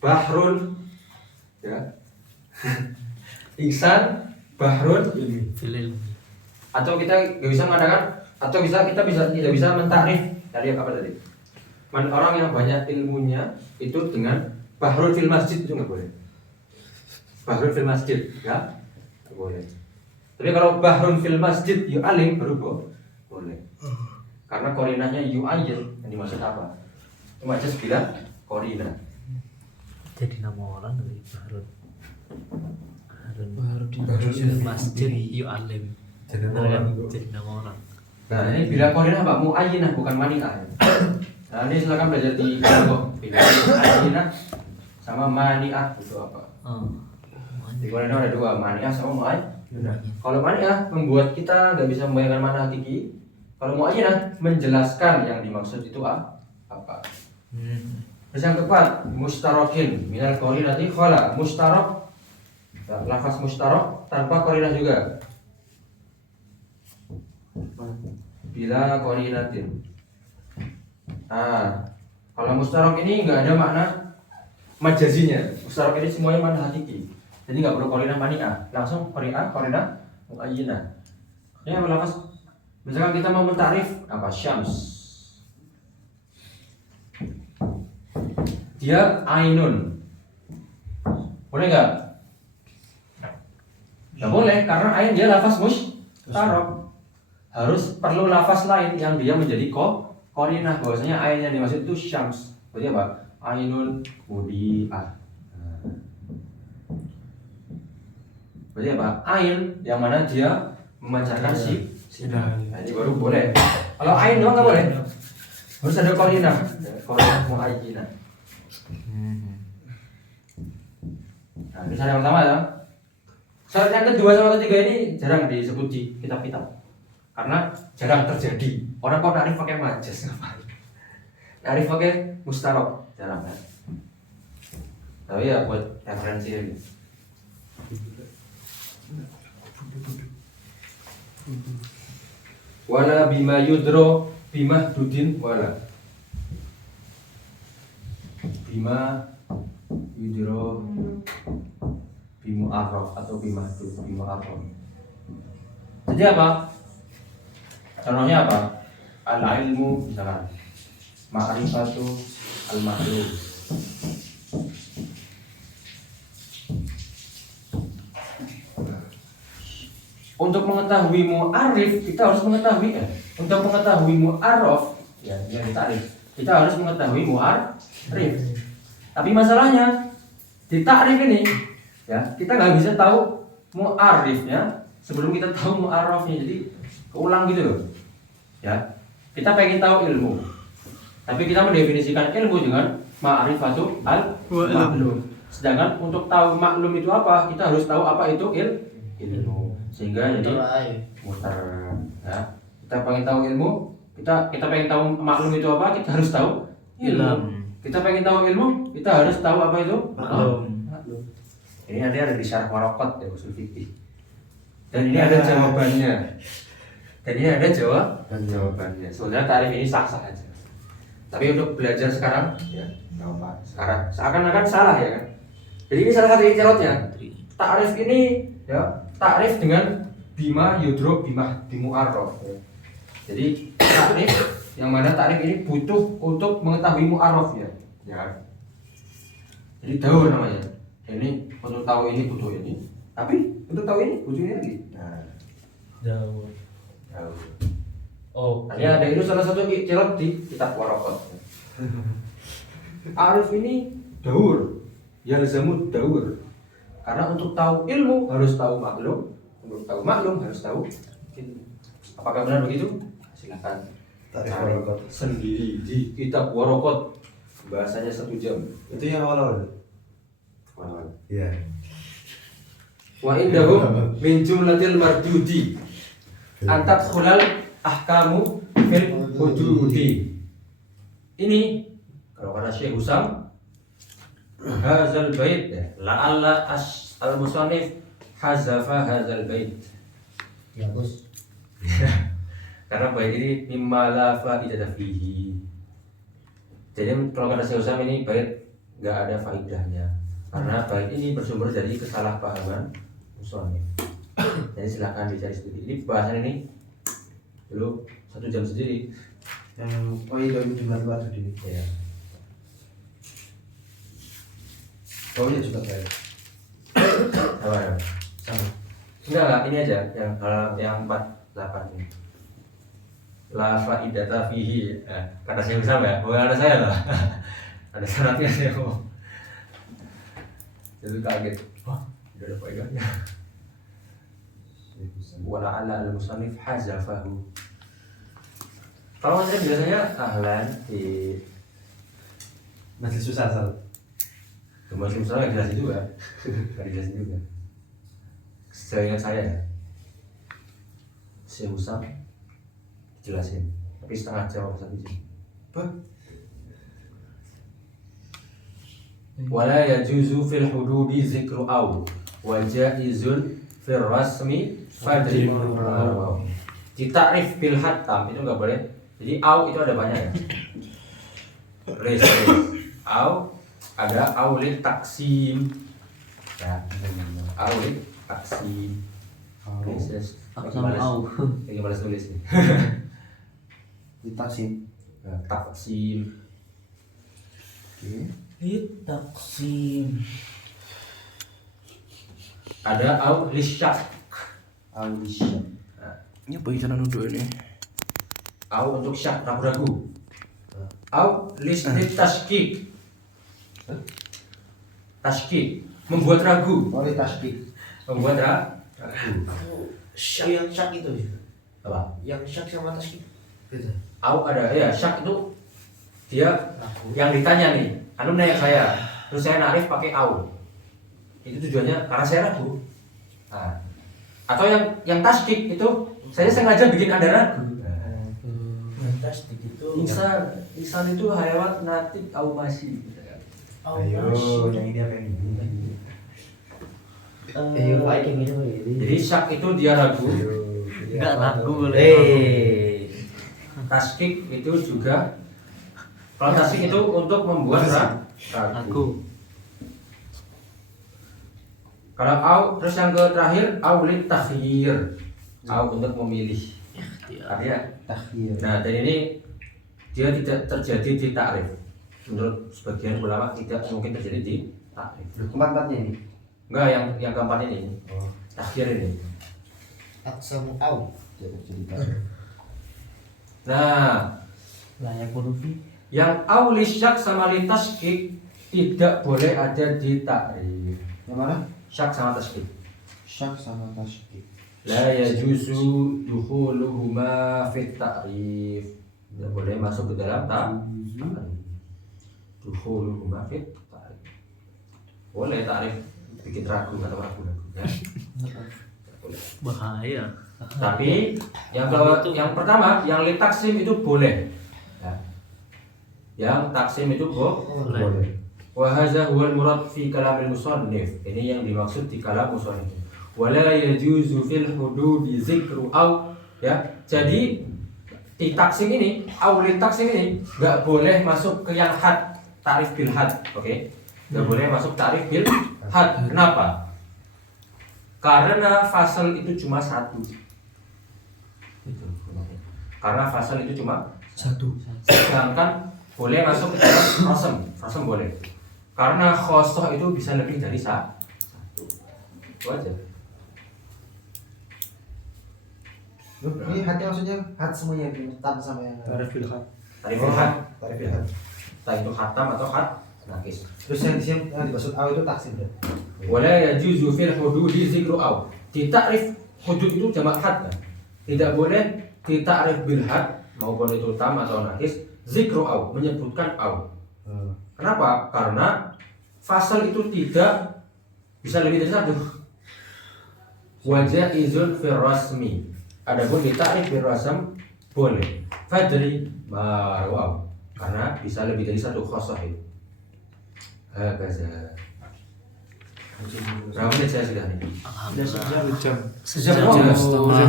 bahrun ya. Insan bahrun Filil. atau kita nggak bisa mengatakan, atau kita tidak bisa mentakrif dari apa tadi? Orang yang banyak ilmunya itu dengan bahrul fil masjid, itu nggak boleh. Bahrul fil masjid ya nggak boleh. Tapi kalau bahrul fil masjid yu'alim baru boleh. Karena korinahnya yu'ayyin, yang dimaksud apa? Itu majaz bila korinah. Jadi nama orang dari Bahrul. Baru di masjid yu'alim. Jadi nama orang. Nah, ini bila korinah apa? Mu'ayyinah, bukan mani'ah. Nah, ini silakan belajar di kelompok. Bila mu'ayyinah sama mani'ah itu apa? Di korinah ada dua, mani'ah sama mu'ayyinah. Kalau mani'ah membuat kita nggak bisa membayangkan mana hakiki. Kalau mu'ayyinah menjelaskan yang dimaksud itu apa. Terus yang keempat, mustarokin minal qarinati khala. Mustarok, lafaz mustarok tanpa qarinah juga. Bila qarinatin. Kalau mustarok ini nggak ada makna majazinya. Mustarok ini semuanya makna hakiki. Jadi nggak perlu qarinah mani'ah, langsung qarinah muayyinah. Ini lafaz. Misalkan kita mau mentarif apa syams. Dia ainun. Boleh nggak? Nggak boleh, karena ain dia lafaz mustarok. Harus perlu lafaz lain yang dia menjadi qarinah, bahwasanya ain yang dimaksud itu syams. Berarti apa? Ainun mudi'ah. Berarti apa? Ain yang mana dia memancarkan sinar. Nah, ini baru boleh. Kalau ain doang nggak boleh. Harus ada qarinah muayyinah. Nah, ini syarat yang pertama ya. Syarat yang kedua sama ketiga ini jarang disebut di kitab-kitab. Karena jarang terjadi. Orang kok narif pakai majas ngapain? Narif pakai mustarok, jarang kan. Tapi ya buat referensi ini. Wala bima yudro bima dudin wala. Bima yudro bimu arrof atau bimahdu bimu arrof. Jadi apa? Contohnya apa? Al ilmu misalkan ma'rifatu al ma'lum. Untuk mengetahui mu'arif kita harus mengetahui untuk mengetahui mu'arraf ya yang ditarif kita harus mengetahui mu'arif. Tapi masalahnya di takrif ini ya kita nggak bisa tahu mu'arifnya sebelum kita tahu mu'arrafnya, jadi keulang gitu loh ya. Kita pengen tahu ilmu tapi kita mendefinisikan ilmu dengan ma'rifatu al maklum, sedangkan untuk tahu maklum itu apa kita harus tahu apa itu ilmu, sehingga jadi mutar ya. Kita pengen tahu ilmu, kita pengen tahu maklum itu apa, kita harus tahu ilmu. Kita pengen tahu ilmu, kita harus tahu apa itu maklum. Ini nanti ada di syarah waraqat ya usul fikih. Dan ini ada jawabannya. Dan ini ada jawabannya. Sebenarnya tarif ini sah-sah aja. Tapi untuk belajar sekarang ya nggak apa. Sekarang seakan-akan salah ya kan. Jadi ini salah satu icaratnya. Takrif ini ya takrif dengan bima yudro bimu arrof. Jadi takrif yang mana takrif ini butuh untuk mengetahui mu'arraf ya. Jadi daur namanya. Ini untuk tahu ini butuh ini, tapi untuk tahu ini butuh ini lagi. Nah, Daur. Oh, ini ada itu salah satu icarat di kitab waraqat. Arif ini daur, yalzamud daur. Karena untuk tahu ilmu harus tahu maklum, untuk tahu maklum harus tahu ilmu. Apakah benar begitu? Silakan cari sendiri di kitab waraqat. Bahasanya 1 jam. Itu yang awal-awal. Iya. Wa indahum min jumlatil mardudi antat khulal ahkamu fil hududi. Ini kalau kata Syekh Husam hazal bait la'alla al-musannif hazafa hazal bait. Ya bos. Karena bait ini mimma la faidata fihi. Jadi kalau kata Syekh Husam ini bait enggak ada faedahnya. Karena bait ini bersumber dari kesalahpahaman musannif. Jadi silakan dicari sendiri. Ini bahasan ini dulu 1 jam sendiri. Yang itu jumlah batu di. Ya. Oh iya juga saya. Apa ya? Sama. Enggak, ini aja yang 48 ini. La faidata fihi. Kata saya sama ya, bukan ada saya lah. Ada syaratnya saya ngomong. Jadi kaget. Wah, tidak ada faedahnya. Wala ala al-musannif hazafahu. Kalau saya biasanya ahlan di Masih susah sal. Masih susah nggak jelasin juga. Nggak dijelasin juga. Sejauh ingat saya ya, saya usah jelasin, tapi setengah jam atau 1 jam. Wala yajuzu fil hududi zikru au wa jaizun fil rasmi fadri. Ditakrif bil hatam itu enggak boleh. Jadi au itu ada banyak ya. Res. Au ada aulit taksim. Ya. Aulit taksim. Yes. Sama au. Yang balas tulis nih. Ditaksim. Taksim. Oke. Litaksim. Ada au lisyak. Alisya. Ini apa yang duduk ini? Au untuk syak ragu-ragu. Au listit tashkik. Tashkik membuat ragu. Oleh tasbih. Membuat ragu. Syak yang syak itu. Apa? Yang syak sama tasbih. Beda. Au ada ya syak itu dia yang ditanya nih. Anu nanya saya, terus saya narif pakai au. Itu tujuannya karena saya ragu. Nah. Atau yang tasdik itu saya sengaja bikin ada ragu. Fantastik itu. Insan itu hewan natik au masih. Ayo, yang ini apa ini? Ayo, baik yang ini. Jadi syak itu dia ragu. Enggak ragu boleh. Tasdik itu juga. Kalau tasdik itu untuk membuat ragu. Aku. Kalau au terus yang terakhir au lit takhyir. Au untuk memilih. Artinya Takhir. nah dan ini dia tidak terjadi di takrif. Menurut sebagian ulama tidak mungkin terjadi di takrif. Keempat-empatnya ini. Enggak yang keempat ini. Oh. Takhir ini. Aksamu au. Jadi takhir. Nah, Layak huruf. yang au lisyak sama litaskik tidak boleh ada di takrif. Yang mana? Syak sama taskik. Syak sama tasbih. La yajuzu dukhuluhuma fit ta'rif. Tidak boleh masuk ke dalam ta'rif. Dukhuluhuma fit ta'rif. Boleh ta'rif bikin ragu atau ragu-ragu ya. Boleh. Bahaya. Tapi yang pertama yang li taksim itu boleh. Ya. Yang taksim itu boleh. Wa hadza huwal murad fi kalamil musannif. Ini yang dimaksud di kalam musannif. Wala yajuzu fil hududi zikru au ya. Jadi di taksim ini, au li taksim ini enggak boleh masuk ke yang had, tarif bil had, oke? Enggak boleh masuk tarif bil had. Kenapa? Karena fasal itu cuma satu. Itu. Karena fasal itu cuma satu. Sedangkan boleh masuk ke dalam rasem, rasem boleh. Karena khosoh itu bisa lebih dari satu. Itu aja. Ini hati maksudnya hat semuanya tan sama yang Tarif bil had. Tarif bil had. Tarif bil had. Entah itu khatam atau khat nakis. Terus yang di sini yang dimaksud au itu taksim deh. Wala yajuzu fil hududi zikru au. Di takrif hudud itu jamak had kan? Tidak boleh di takrif bil had maupun itu tam atau nakis zikru au, menyebutkan au. Kenapa? Karena fasal itu tidak bisa lebih dari satu. Wajah izun fil rasmi. Adapun di takrif bil rasm boleh. Fadri baru au. Karena bisa lebih dari satu khosoh itu. Hakaza. Berapa menit saya sudah nih? Sudah sejam. Sejam. Jam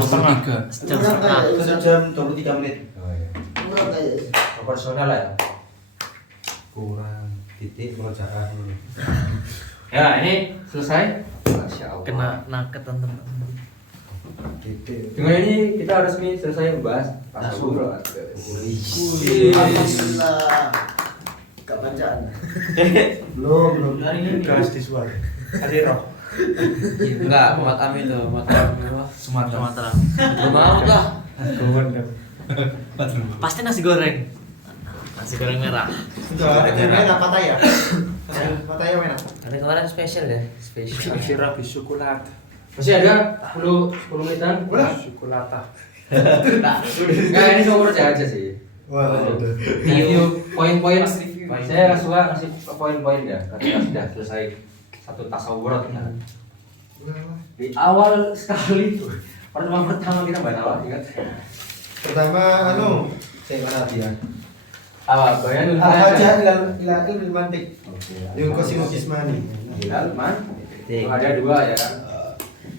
setengah. Sejam setengah. 1 jam 23 menit. Oh, iya. Murah kayak. Proporsional lah ya. Kurang titik pengerjaan. Ya ini selesai. Masya Allah. Kena naket teman-teman. Titik. Dengan ini kita resmi selesai membahas tasawuf. Alhamdulillah. Gak bacaan. Belum. Hari ini Gas di suara. Kasih roh. Enggak, Mat Ami itu, Mat Ami apa? Sumatera. Belum mau lah. Kawan dong. Pasti nasi goreng. Nasi goreng merah. Sudah, mana Pataya? Pataya mana? Ada kemarin spesial ya, spesial. Sirap coklat. Masih ada 10 menitan. Coklat. Enggak ini cuma percaya aja sih. Wah, udah. Review poin-poin. Saya suka ngasih poin-poin ya. Ketika sudah selesai satu tasawurat ya. Di awal sekali tuh pertemuan pertama kita bahas apa ingat? Pertama saya mana dia? Apa? Bayanul Al-hajah ila ilmil mantik. Oke. Yung kosimo jismani. Hilal man. Itu ada dua ya kan.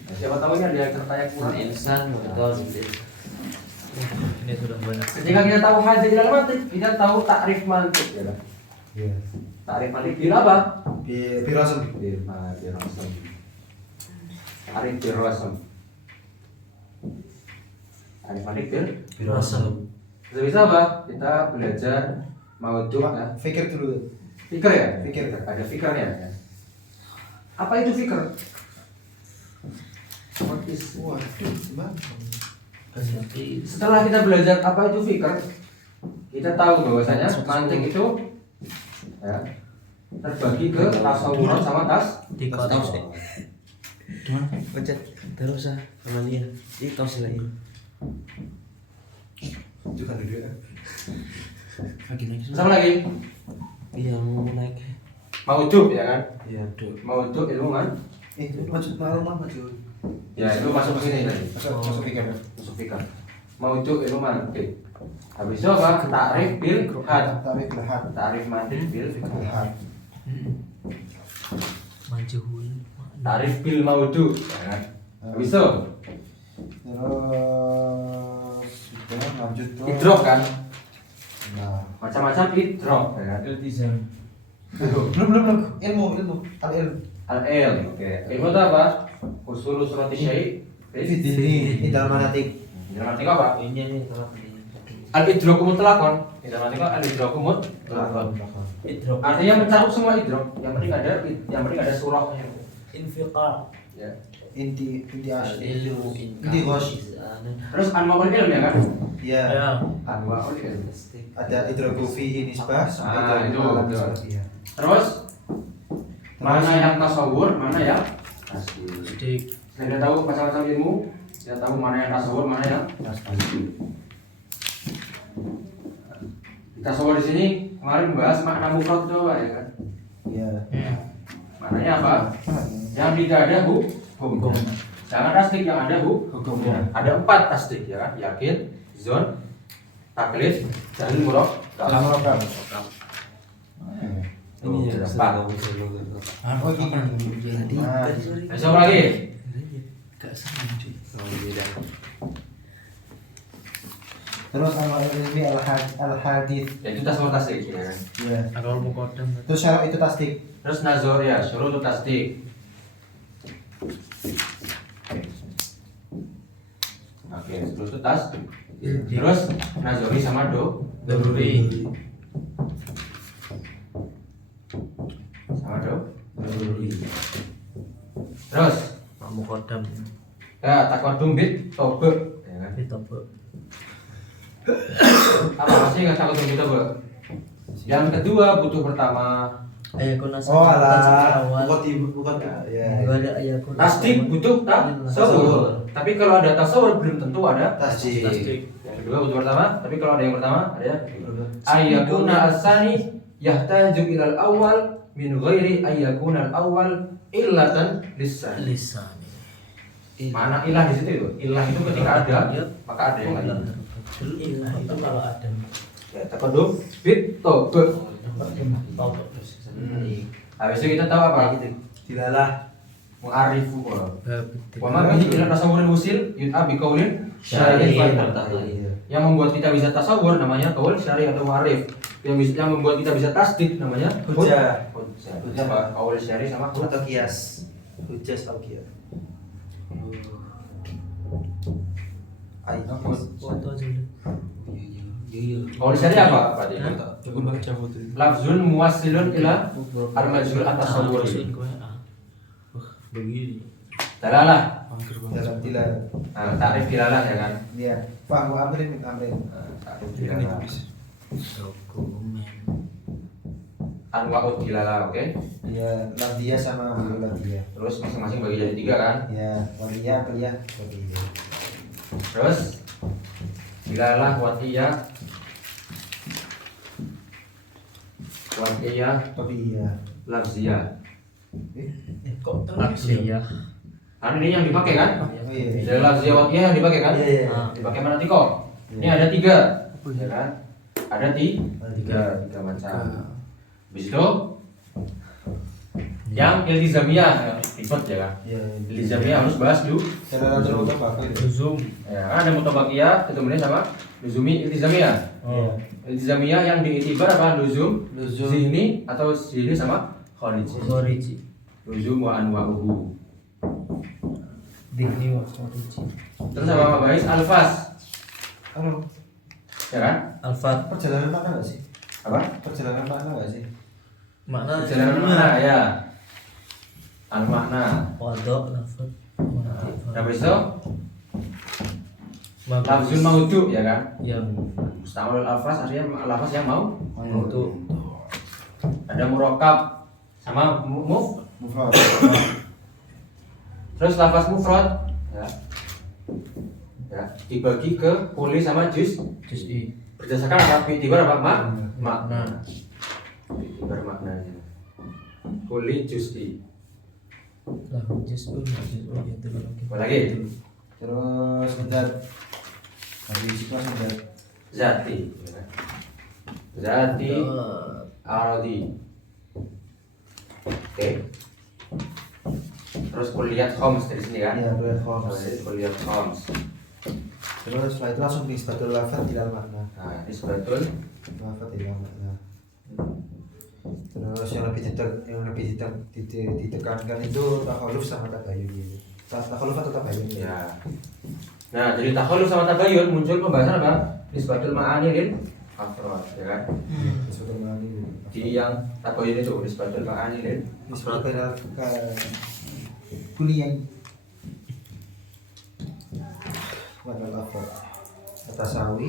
Nah, siapa tahu ini ada yang tertanya kurang. Insan betul sih. Ini sudah banyak. Ketika kita tahu hajah hilal mantik, kita tahu takrif mantik ya kan. Iya. Takrif mantik bil apa? Pirasem. Bil rasam. Takrif bil rasam. Takrif mantik bil Rasam. bisa apa? Kita belajar maudhu ya. Fikir dulu. Fikir ya? Fikir. Ada fikirnya ya. Apa itu fikir? What is Waduh, gimana? Setelah kita belajar apa itu fikir, kita tahu bahwasanya mantik itu ya, terbagi ke tasawuran sama Di Tahu kota. sih. Pencet terus ah Amalia. Ini tahu sih lagi. Juga dulu ya. Lagi naik. sama lagi Iya mau naik. maudhu ya kan? Iya tuh. Maudhu ilmu kan? Maju mah maju. Ya itu masuk ke sini tadi. Masuk fikir. Masuk fikir. Maudhu ilmu mantik. Habis itu apa? Takrif bil had. Tarik lahat. Takrif mantik bil Lahat. Majhul. takrif bil maudhu ya kan? Habis itu Terus sudah lanjut ke idrok kan? Nah, Macam-macam idrok ya kan? Iltizam. belum ilmu al-ilm. Al-il, oke. Ilmu itu apa? Usul surati syai. Ini dalam manatik. Dalam arti apa? Ini nih kalau ini. Al-idroku mutlakon. Dalam arti apa? Al-idroku mutlakon. Idrok. Artinya mencakup semua idrok. Yang penting ada surahnya. Infiqar. Ya. Inti asyik. Ilmu Inti ghosh. Terus anwaul ilm ya kan? Ya. Ya. Anwaul ilm. Ada idraku fihi nisbah sampai itu, dalam betul. nisbah. Terus mana yang tasawur, mana yang tasdid. Dik. Kita tahu macam-macam ilmu, kita tahu mana yang tasawur, mana yang tasdid. Tasawur di sini kemarin membahas makna mufrad itu ya kan? Ya. Maknanya apa? Yang tidak ada hukum. Jangan tasdik yang ada hukumnya. Ada 4 tasdik ya kan? Yakin, zon, taklid, dan murok. Ini ya Empat. Oh gini. Nah, Besok lagi. Gak sama cuy. Oh beda. terus al-ilmi al-hadith. Ya itu tasawur tasdik ya kan? Ya. Kalau mau kodam. Terus syarat itu tasdik. Terus nazor ya, suruh untuk tasdik. Oke, terus itu tas. Terus nazori sama Daruri. sama daruri. Terus Mau kodam. ya takodum bit tobe ya kan? Itu apa? Apa maksudnya nggak takodum bit tobe? Yang kedua butuh pertama Ayakun nasab. Oh alah. awal. Bukan ya. Juga ada ayakun. tasdik butuh tasawur. Tapi kalau ada tasawur belum tentu ada Tasdik. Tasdik. Yang kedua butuh pertama, tapi kalau ada yang pertama ada yang ayyakuna asani yahtaju ilal awal min ghairi ayyakuna al awal illatan lisan. Lisan. Mana ilah di situ itu? Ilah itu ketika ada, maka ada yang lain. Ilah itu kalau ada. Ya, takodum bit tobe. Tahu. Habis itu kita tahu apa? Dilalah. Mu'arifu wa ma bihi ila tasawwuril usil yut'a bi qaulin syar'i. Yang membuat kita bisa tasawur namanya qaul syar'i atau mu'arif. Yang membuat kita bisa tasdik namanya Hujjah. Hujjah apa? Qaul syar'i sama qaul Atau kias. Hujjah atau kias. Foto aja dulu. qaul syar'i apa? Pak Dik? Coba baca foto itu. Lafzun muwassilun ila al-majhul at-tasawwur. Begini. Dalalah. Dalam dilalah. Nah, takrif dilalah ya kan? Iya. Fahmu amrin min amrin. Takrif dilalah. Dokumen. Anwa'ud dilalah, oke? Iya, ladiyah sama ladiyah. Terus masing-masing bagi jadi 3 kan? Ya, wadiyah, wadiyah. Terus dilalah watiyah Wadiyah. lafziyah. Kok terus ya? Iya. Kan ini yang dipakai kan? Oh iya. Dari lafziyah watiyah yang dipakai kan? Iya, iya. Dipakai mana tiko? Ini ada 3, ya kan? ada tiga macam. Habis itu yang iltizamiyah ribet ya kan. Iya. Iltizamiyah harus bahas dulu. Cara coba Zoom. Ya, kan ada mutabakiyah ketemunya sama luzumi iltizamiyah. Oh. Iltizamiyah yang diiktibar apa luzum zihni atau zihni sama khariji. Khariji. Luzum wa anwa'uhu. Dini wa khariji. Terus apa guys? Alfas. Halo. Ya kan? Alfat. Perjalanan makna nggak sih? Apa? Perjalanan makna nggak sih? Makna Perjalanan makna ya. Al makna. wadok lafat. Habis itu lafzul maudu ya kan? Yang Mustamalul alfas artinya lafaz yang mau. untuk Ada murokab sama Mufrad. terus lafaz mufrad ya. Ya, dibagi ke puli sama juz juz'i. berdasarkan apa? Tibar apa? Makna. Nah, Tibar maknanya. Puli juz'i. lah juz'un itu lagi. Apa lagi? Terus ngedat. Habis itu ngedat. Zati. Ya kan? Zati aradi. Oke. Terus kuliah khoms dari sini kan? Iya, kuliah khoms. Kuliah khoms. Terus setelah itu langsung nisbatul lafaz ila makna. Nah, ini sebetul. Lafaz ila makna. Terus yang lebih ditekankan itu takhaluf sama tabayun gitu. Takhaluf atau tabayun ya. Ya. Nah, dari takhaluf sama tabayun muncul pembahasan apa? Nisbatul ma'ani lil afrad, ya kan? Nisbatul ma'ani. Di yang tabayun itu nisbatul ma'ani lil Nisbatul ke kuliah. Mana lafaz? Atasawi.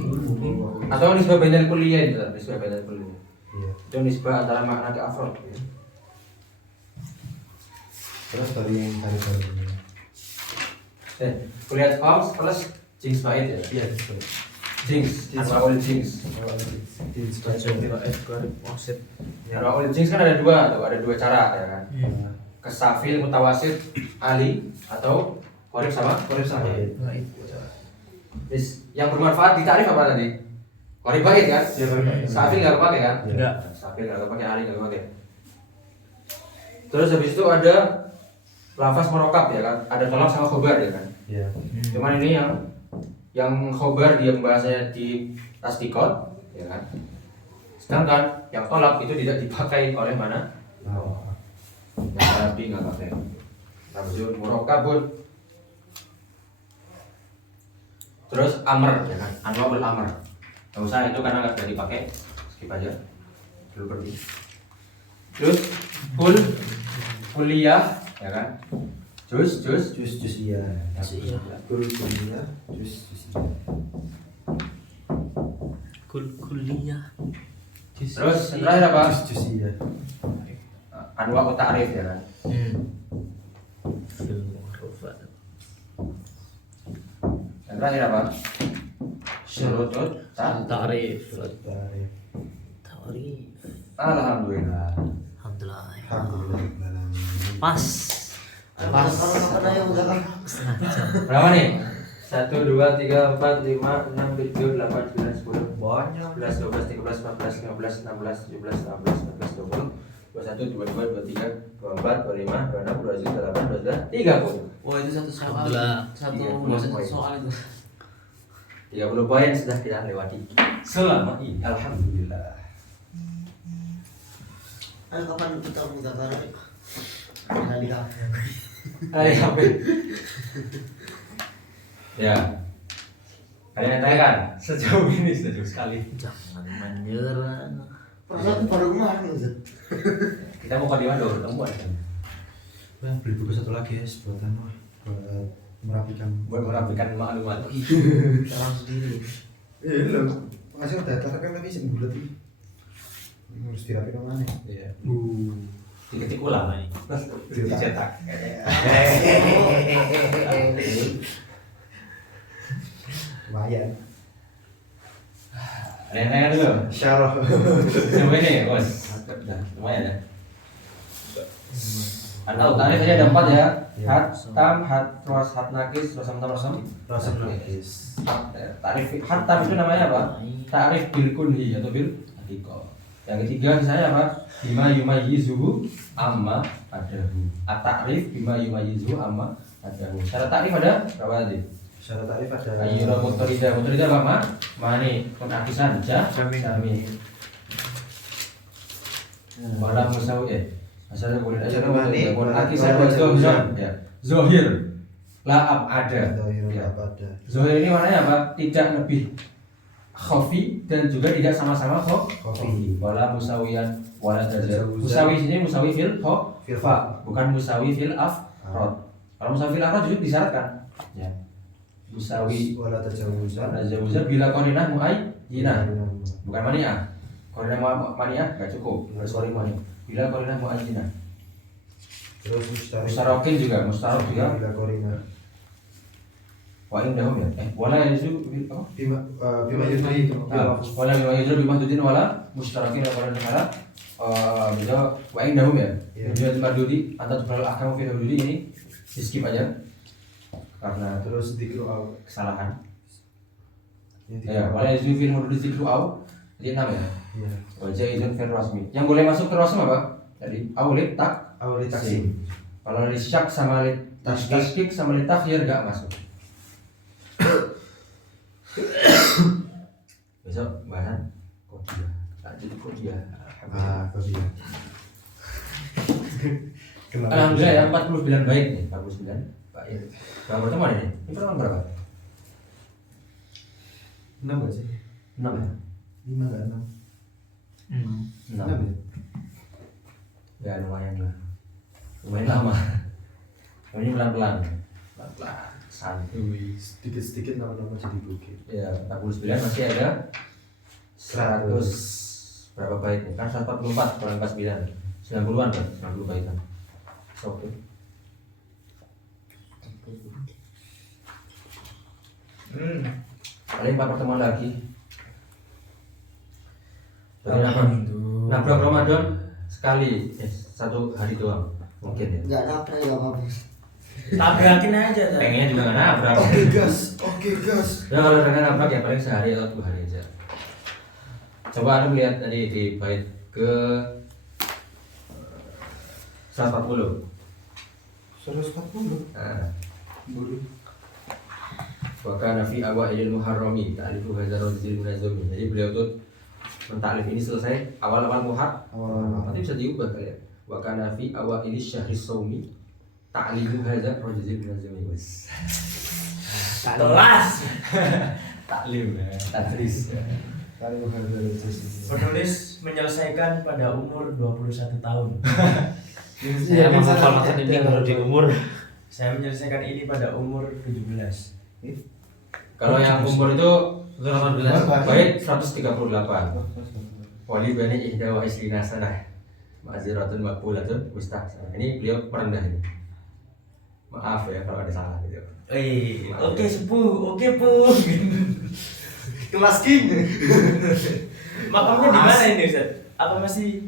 atau nisbah bainal kulliyah itu, nisbah bainal kulliyah. Iya. Itu nisbah antara makna ke afrad. Ya. Terus dari barunya. Kuliah khoms plus jinx bait ya. Iya, betul. Jinx, anwaul jinx. Anwaul jinx kan ada dua tuh, ada dua cara ya kan? Kesafil mutawasid ali atau qorib sama Nah, Bis, yang bermanfaat ditarif apa tadi? Qorib bait kan? Safil nggak kepake kan? Enggak. Safil nggak kepake, ali nggak kepake. Terus habis itu ada lafaz merokap ya kan? Ada tolak sama khobar ya kan? Iya. Cuman ini yang khobar dia membahasanya di tasdikot ya kan? Sedangkan yang tolak itu tidak dipakai oleh mana? Yang Arabi nggak pakai. Lafzul murokabun. Terus amr ya kan? Anwaul amr. Gak usah itu karena nggak dipakai. Skip aja. Dulu pergi. Terus kuliah ya kan? Jus iya. iya. Kuliah, Kuliah. Terus yang terakhir apa? iya. Anwa ta'rif ya kan? Fil ma'rufat. Yang terakhir apa? Syurutut Ta'rif. Tarif. Ta'rif. Alhamdulillah. Alhamdulillah. Alhamdulillah. Pas. Pas. Kalau yang udah kan Setengah jam. Berapa nih? 1, 2, 3, 4, 5, 6, 7, 8, 9, 10 Banyak. 11, 12, 13, 14, 15, 16, 17, 18, 19, 20 21, 22, 23, 24, 25, 26, 27, 28, 29, 30 Wah itu satu soal. Alhamdulillah. Satu soal itu. 30 poin sudah kita lewati selama ini. Alhamdulillah. ayo kapan kita mutakar? Kali Ayo, ya. Kalian tanyakan sejauh ini sejauh sekali. Jangan menyerah. Perasaan baru kemarin Ustaz. Kita mau ke mana dulu ketemu kan? Bang, beli buku satu lagi ya, buat merapikan. Buat merapikan maklumat. Orang sendiri. Iya loh. Masih udah kan lagi sih bulat ini. Harus dirapikan mana? Iya. Diketik ulang nih. Dicetak. Lumayan. Ada yang nanya dulu? Syarah. Coba ini bos. Lumayan ya. Tarif tadi ada 4 ya. Iya. Hat tam, hat ros, hat nakis, rosam tam, rosam. Rosam nakis. Tarif hat tam itu namanya apa? Tarif bil kunhi atau bil haqiqah. Yang ketiga misalnya apa? Bima yumayyizuhu amma adahu. At-ta'rif bima yumayyizuhu amma adahu. Syarat ta'rif ada berapa tadi? Syarat tarif ada Ayyura mutarida. Mutarida apa, Ma? Mani, penakisan, Jamin. jamin. Wala musawi Masalah boleh aja Jangan mani, akisan wala zohir jawzan. ya. Zohir la abada. Zahirul Ya. abada. Zohir ini maknanya apa? Tidak lebih khafi dan juga tidak sama-sama khafi. Wala musawiyan wala jazar. Musawi sini musawi fil fa, bukan musawi fil afrod. Kalau musawi fil afrod juga disyaratkan. Ya. Musawi Wala tajawuzan. wala jazar bila qarinah muayyinah. Bukan mani'ah. Qarinah mani'ah enggak cukup. Harus qarinah. Bila qarinah muayyinah. Terus mustarik. Mustarokin juga, mustarok juga. Bila korina. Wa indahum ya. Wala yazu apa? Bima yudri. Wala yu'ayyidu bima tudin wala mustarakin wala wala bisa wa indahum ya. Iya. Dia terdudi antara jumlah ahkam fi hududi ini di skip aja karena Terus dikru au. kesalahan. Yang Ya, wala yazu fi hududi zikru au. Jadi 6 ya. Iya. Wajah izin fil rasmi. Yang boleh masuk ke rasmi apa? Jadi awlit tak Awal taksim. Kalau lisyak sama tasdik sama takhir enggak masuk. Besok bahan kodiah. Jadi kodiah. Kodiah. Alhamdulillah ya 49 baik nih, 49 baik. Berapa pertemuan ini? Ini pertemuan berapa? 6 enggak sih? 6 ya? 5 enggak 6? 6 6 ya? Ya lumayan lah. Lumayan lama. Ini pelan-pelan. Pelan-pelan. Santuy. Sedikit-sedikit nama-nama jadi bukit. Ya 49 masih ada 100 berapa bait nih? Kan 144 kurang 49 90-an kan? 90 baitan. Oke. Paling 4 pertemuan lagi. Jadi nabrak Ramadan sekali, satu hari doang mungkin ya. Enggak nabrak ya apa. Tabrakin aja Zat. Pengennya juga nggak nabrak. Oke gas. Ya kalau dengan nabrak ya paling sehari atau 2 hari aja. Coba anda lihat tadi di bait ke 140. 140. Nah, Boleh. Wakana fi awailil muharrami ta'rifu hadza rajul munazzamin. Jadi beliau tuh mentaklif ini selesai awal-awal Muharram. Awal-awal. Nanti bisa diubah kali ya. Wakana fi awailis syahris shaumi ta'limu hadza rajul munazzamin. Kelas. Taklim ya, tadris. Kali harga Penulis menyelesaikan pada umur 21 tahun. Saya menghafal maksud ini kalau di umur. Saya menyelesaikan ini pada umur 17. Kalau yang umur itu 18 bait 138. Wali bani ihda wa islina sanah. Ma'ziratun maqbulatun mustahsanah. Ini beliau merendah ini. Maaf ya kalau ada salah gitu. Oke sepuh, oke pu. Kelas king. Makamnya di mana ini Ustaz? Apa masih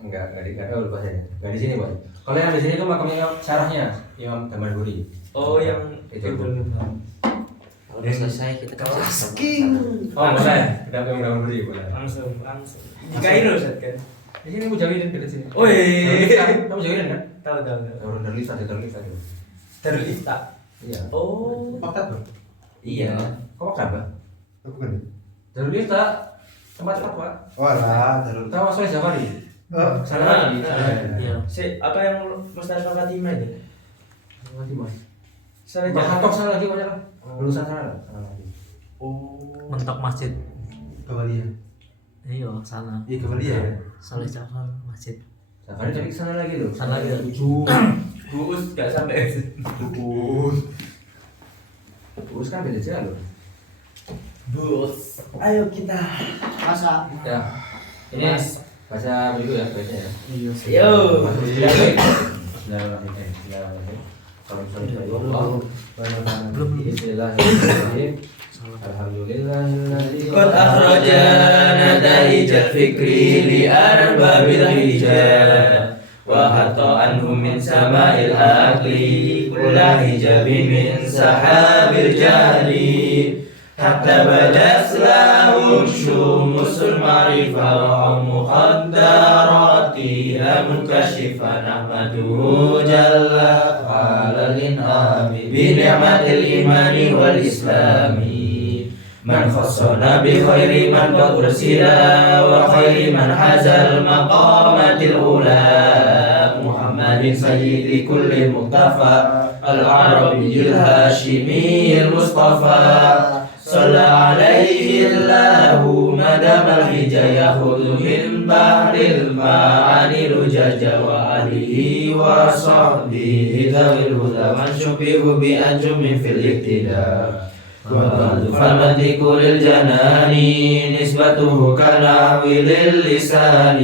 Enggak tahu bahasanya. Enggak di sini, Boy. Kalau yang di sini itu makamnya syarahnya Imam Damanhuri. Oh yang Itu. Kalau udah selesai kita kasih King. Oh, boleh. Kita ke Imam Damanhuri boleh. langsung. Di Kairo Ustaz kan? Di sini Mujawidin dekat sini. Wih. Kamu Mujawidin kan? Tahu. Orang dari Lista, dari Lista dulu. Darul Ifta. Iya. Oh. Pakat bang? Iya. Kok kenapa? Bukan ya? Dari Lista tempat apa? Walah, Darul. Tahu Mas Soleh Jafari? Sana lagi. Iya. Apa yang Mustafa Fatimah itu? Nanti Mas. Sana Mahatok sana lagi banyak lah. Lulusan sana lah. Sana lagi. Oh. Mentok masjid. Kawalia. Iya, sana. Iya Kawalia ya. Saleh Jafar masjid. Jafari tapi sana lagi loh. Sana lagi. 7. Buus gak sampai. Urus kan beda jalan loh. Buus. Ayo kita. Masa Ya. Ini baca dulu ya baiknya ya. Yo. Bismillahirrahmanirrahim. Bismillahirrahmanirrahim. Alhamdulillahilladzi Qad akhrajana nataijal fikri li arbabil hijab وحط عنهم من سماء الأكل كل حجاب من سحاب الجهل حتى بدت لهم شموس المعرفة رأوا مخدراتها منكشفة نحمده جل على الإنعام بنعمة الإيمان والإسلام من خصنا بخير من قد أرسل وخير من حاز المقامات الأولى محمد سيد كل المقتفى العربي الهاشمي المصطفى صلى عليه الله ما دام الحجة يأخذ من بحر المعاني لجاجا وآله وصحبه ذوي الهدى من شبه بأنجم في الاقتداء وبعد فالمدك للجنان نسبته كنحو للسان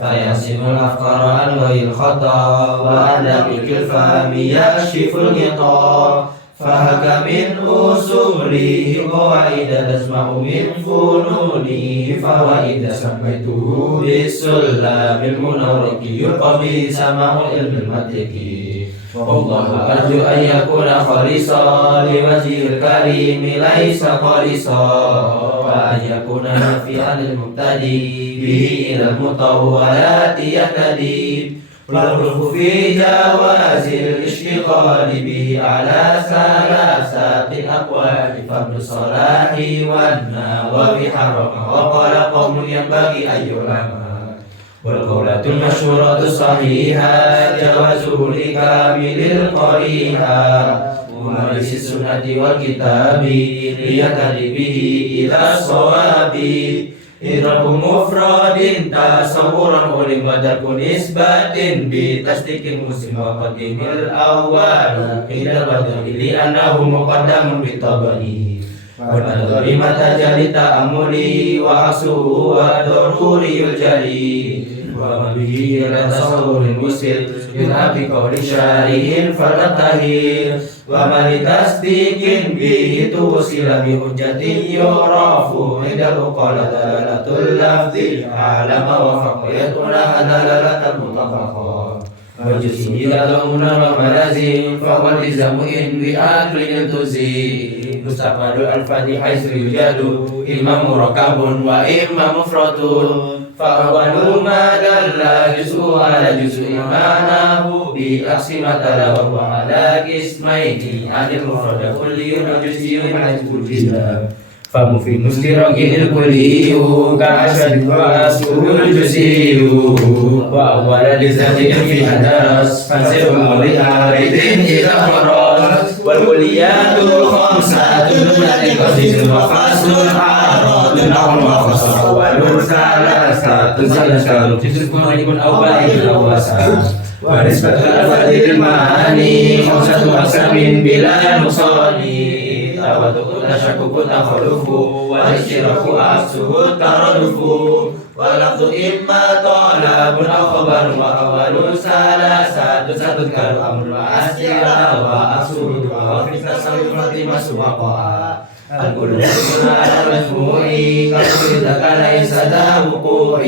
فيصم الأفكار عن غير الخطأ وعن دقيق الفهم يكشف الغطاء فهك من أصوله قواعد تسمع من فنونه فوائد سميته بالسلم المنورق يلقى به سماع العلم المتقي والله أرجو أن يكون خالصا لوجه الكريم ليس خالصا وأن يكون نافعا للمبتدئ به إلى المطولات يهتدي والعرف في جواز الاشتغال به على ثلاثة أقوال فابن الصلاح والنووي حرم وقال قوم ينبغي أن يعلم والقولة المشهورة الصحيحة جوازه لكامل القريحة ومارس السنة والكتاب ليهتدي به إلى الصواب إضراب مفرد تصورا علم ودرك نسبة بتصديق المسلم وقدم الأول قيل البدر لأنه مقدم بالطبعي والنظر متى جل تأملي وعكسه وضروري الجلي وما به إلى تصور المسلم يذهب بقول شارع فلتهير وما لتصديق به توصل بحجة يعرف عند العقلاء دلالة اللفظ على ما وافق يدعونها دلالة مطابقة وجزء لون وملازم فهو التزام إن بعقل التزيم مستقبل الألفاظ حيث يوجد إما مركب وإما مفرد فأول ما دل جزء على جزء معناه بأقصى ما تلا وهو على قسمين عن المفرد كلي وجزئي حيث الكتاب فمفيد اشتراك الكلي كأشد وأصله الجزئي وأول لذاتك فيها درس فانسب لعارض إذا خرج والكليات خمسة جملة قصير وفصل عارض نحو وفصل أول ثلاثة ثلاثة تسكن أو بائن أو وسط ونسبة الألفاظ للمعاني خمسة أقسام بلا نقصان وتقول تشكك تخلف والاشتراك عكسه التردف ولفظ إما طلب أو خبر وأول ثلاثة ستذكر أمر وأسئلة وأصول وفي التصرفات مسبقا الكل يكون على المجموع كالقلت ليس ذا وقوع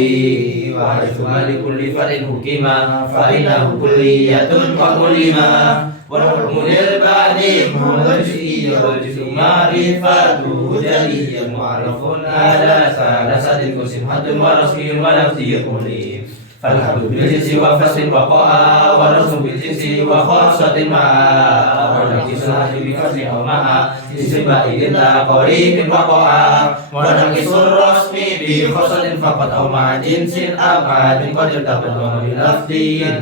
وحيثما لكل فرع حكما فإنه كلية وكلما والحكم للبعد هو الجزئي والجزء معرفته جلي معرف على ثلاثة قسم حد ورسم ولفظي كلي فالحمد بالجنس وفصل بقاء والرسم بالجنس وخاصة معا ونقص الحد بفصل أو معا اسم بعيد لا قريب وقاء ونقص الرسم بخاصة فقط أو مع جنس أبعد قد ارتبط بلفظ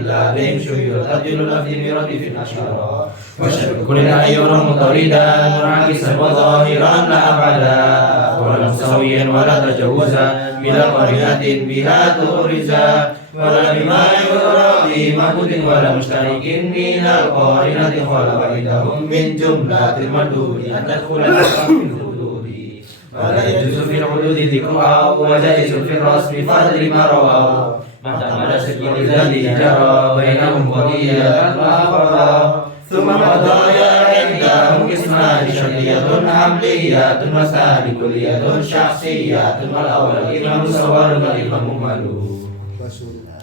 لا بهم شيوع تبدل لفظ برد في الأشهر وشرط كل أن يرى مطردا منعكسا وظاهرا لا أبعدا ولا مساويا ولا تجوزا بلا قرينة بها تغرزا ولا بما يرى بمعبود ولا مشترك من القارنة خلق عندهم من جملة المردود أن تدخل في الحدود ولا يجوز في الحدود ذكرها وجائز في الرسم فضل ما رواه محتمل سكين الذي جرى بينهم قضية وأخرى ثم قضايا عندهم قسمان شرعية عملية وثاني كلية شخصية والأول إمام صور والإمام مالو.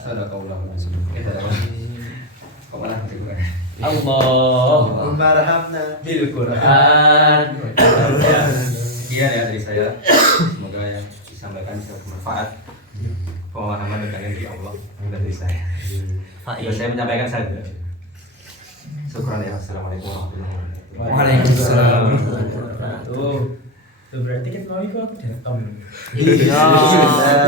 صدق الله العظيم. Allah Marhamna. bil Quran. Ya, sekian ya dari saya. Semoga yang disampaikan bisa bermanfaat. Pemahaman tentang diri Allah dari saya. Ya, saya menyampaikan saja. Syukran ya. Assalamualaikum warahmatullahi wabarakatuh. Waalaikumsalam warahmatullahi wabarakatuh. Tuh berarti kan mau ikut aku direkam. Iya.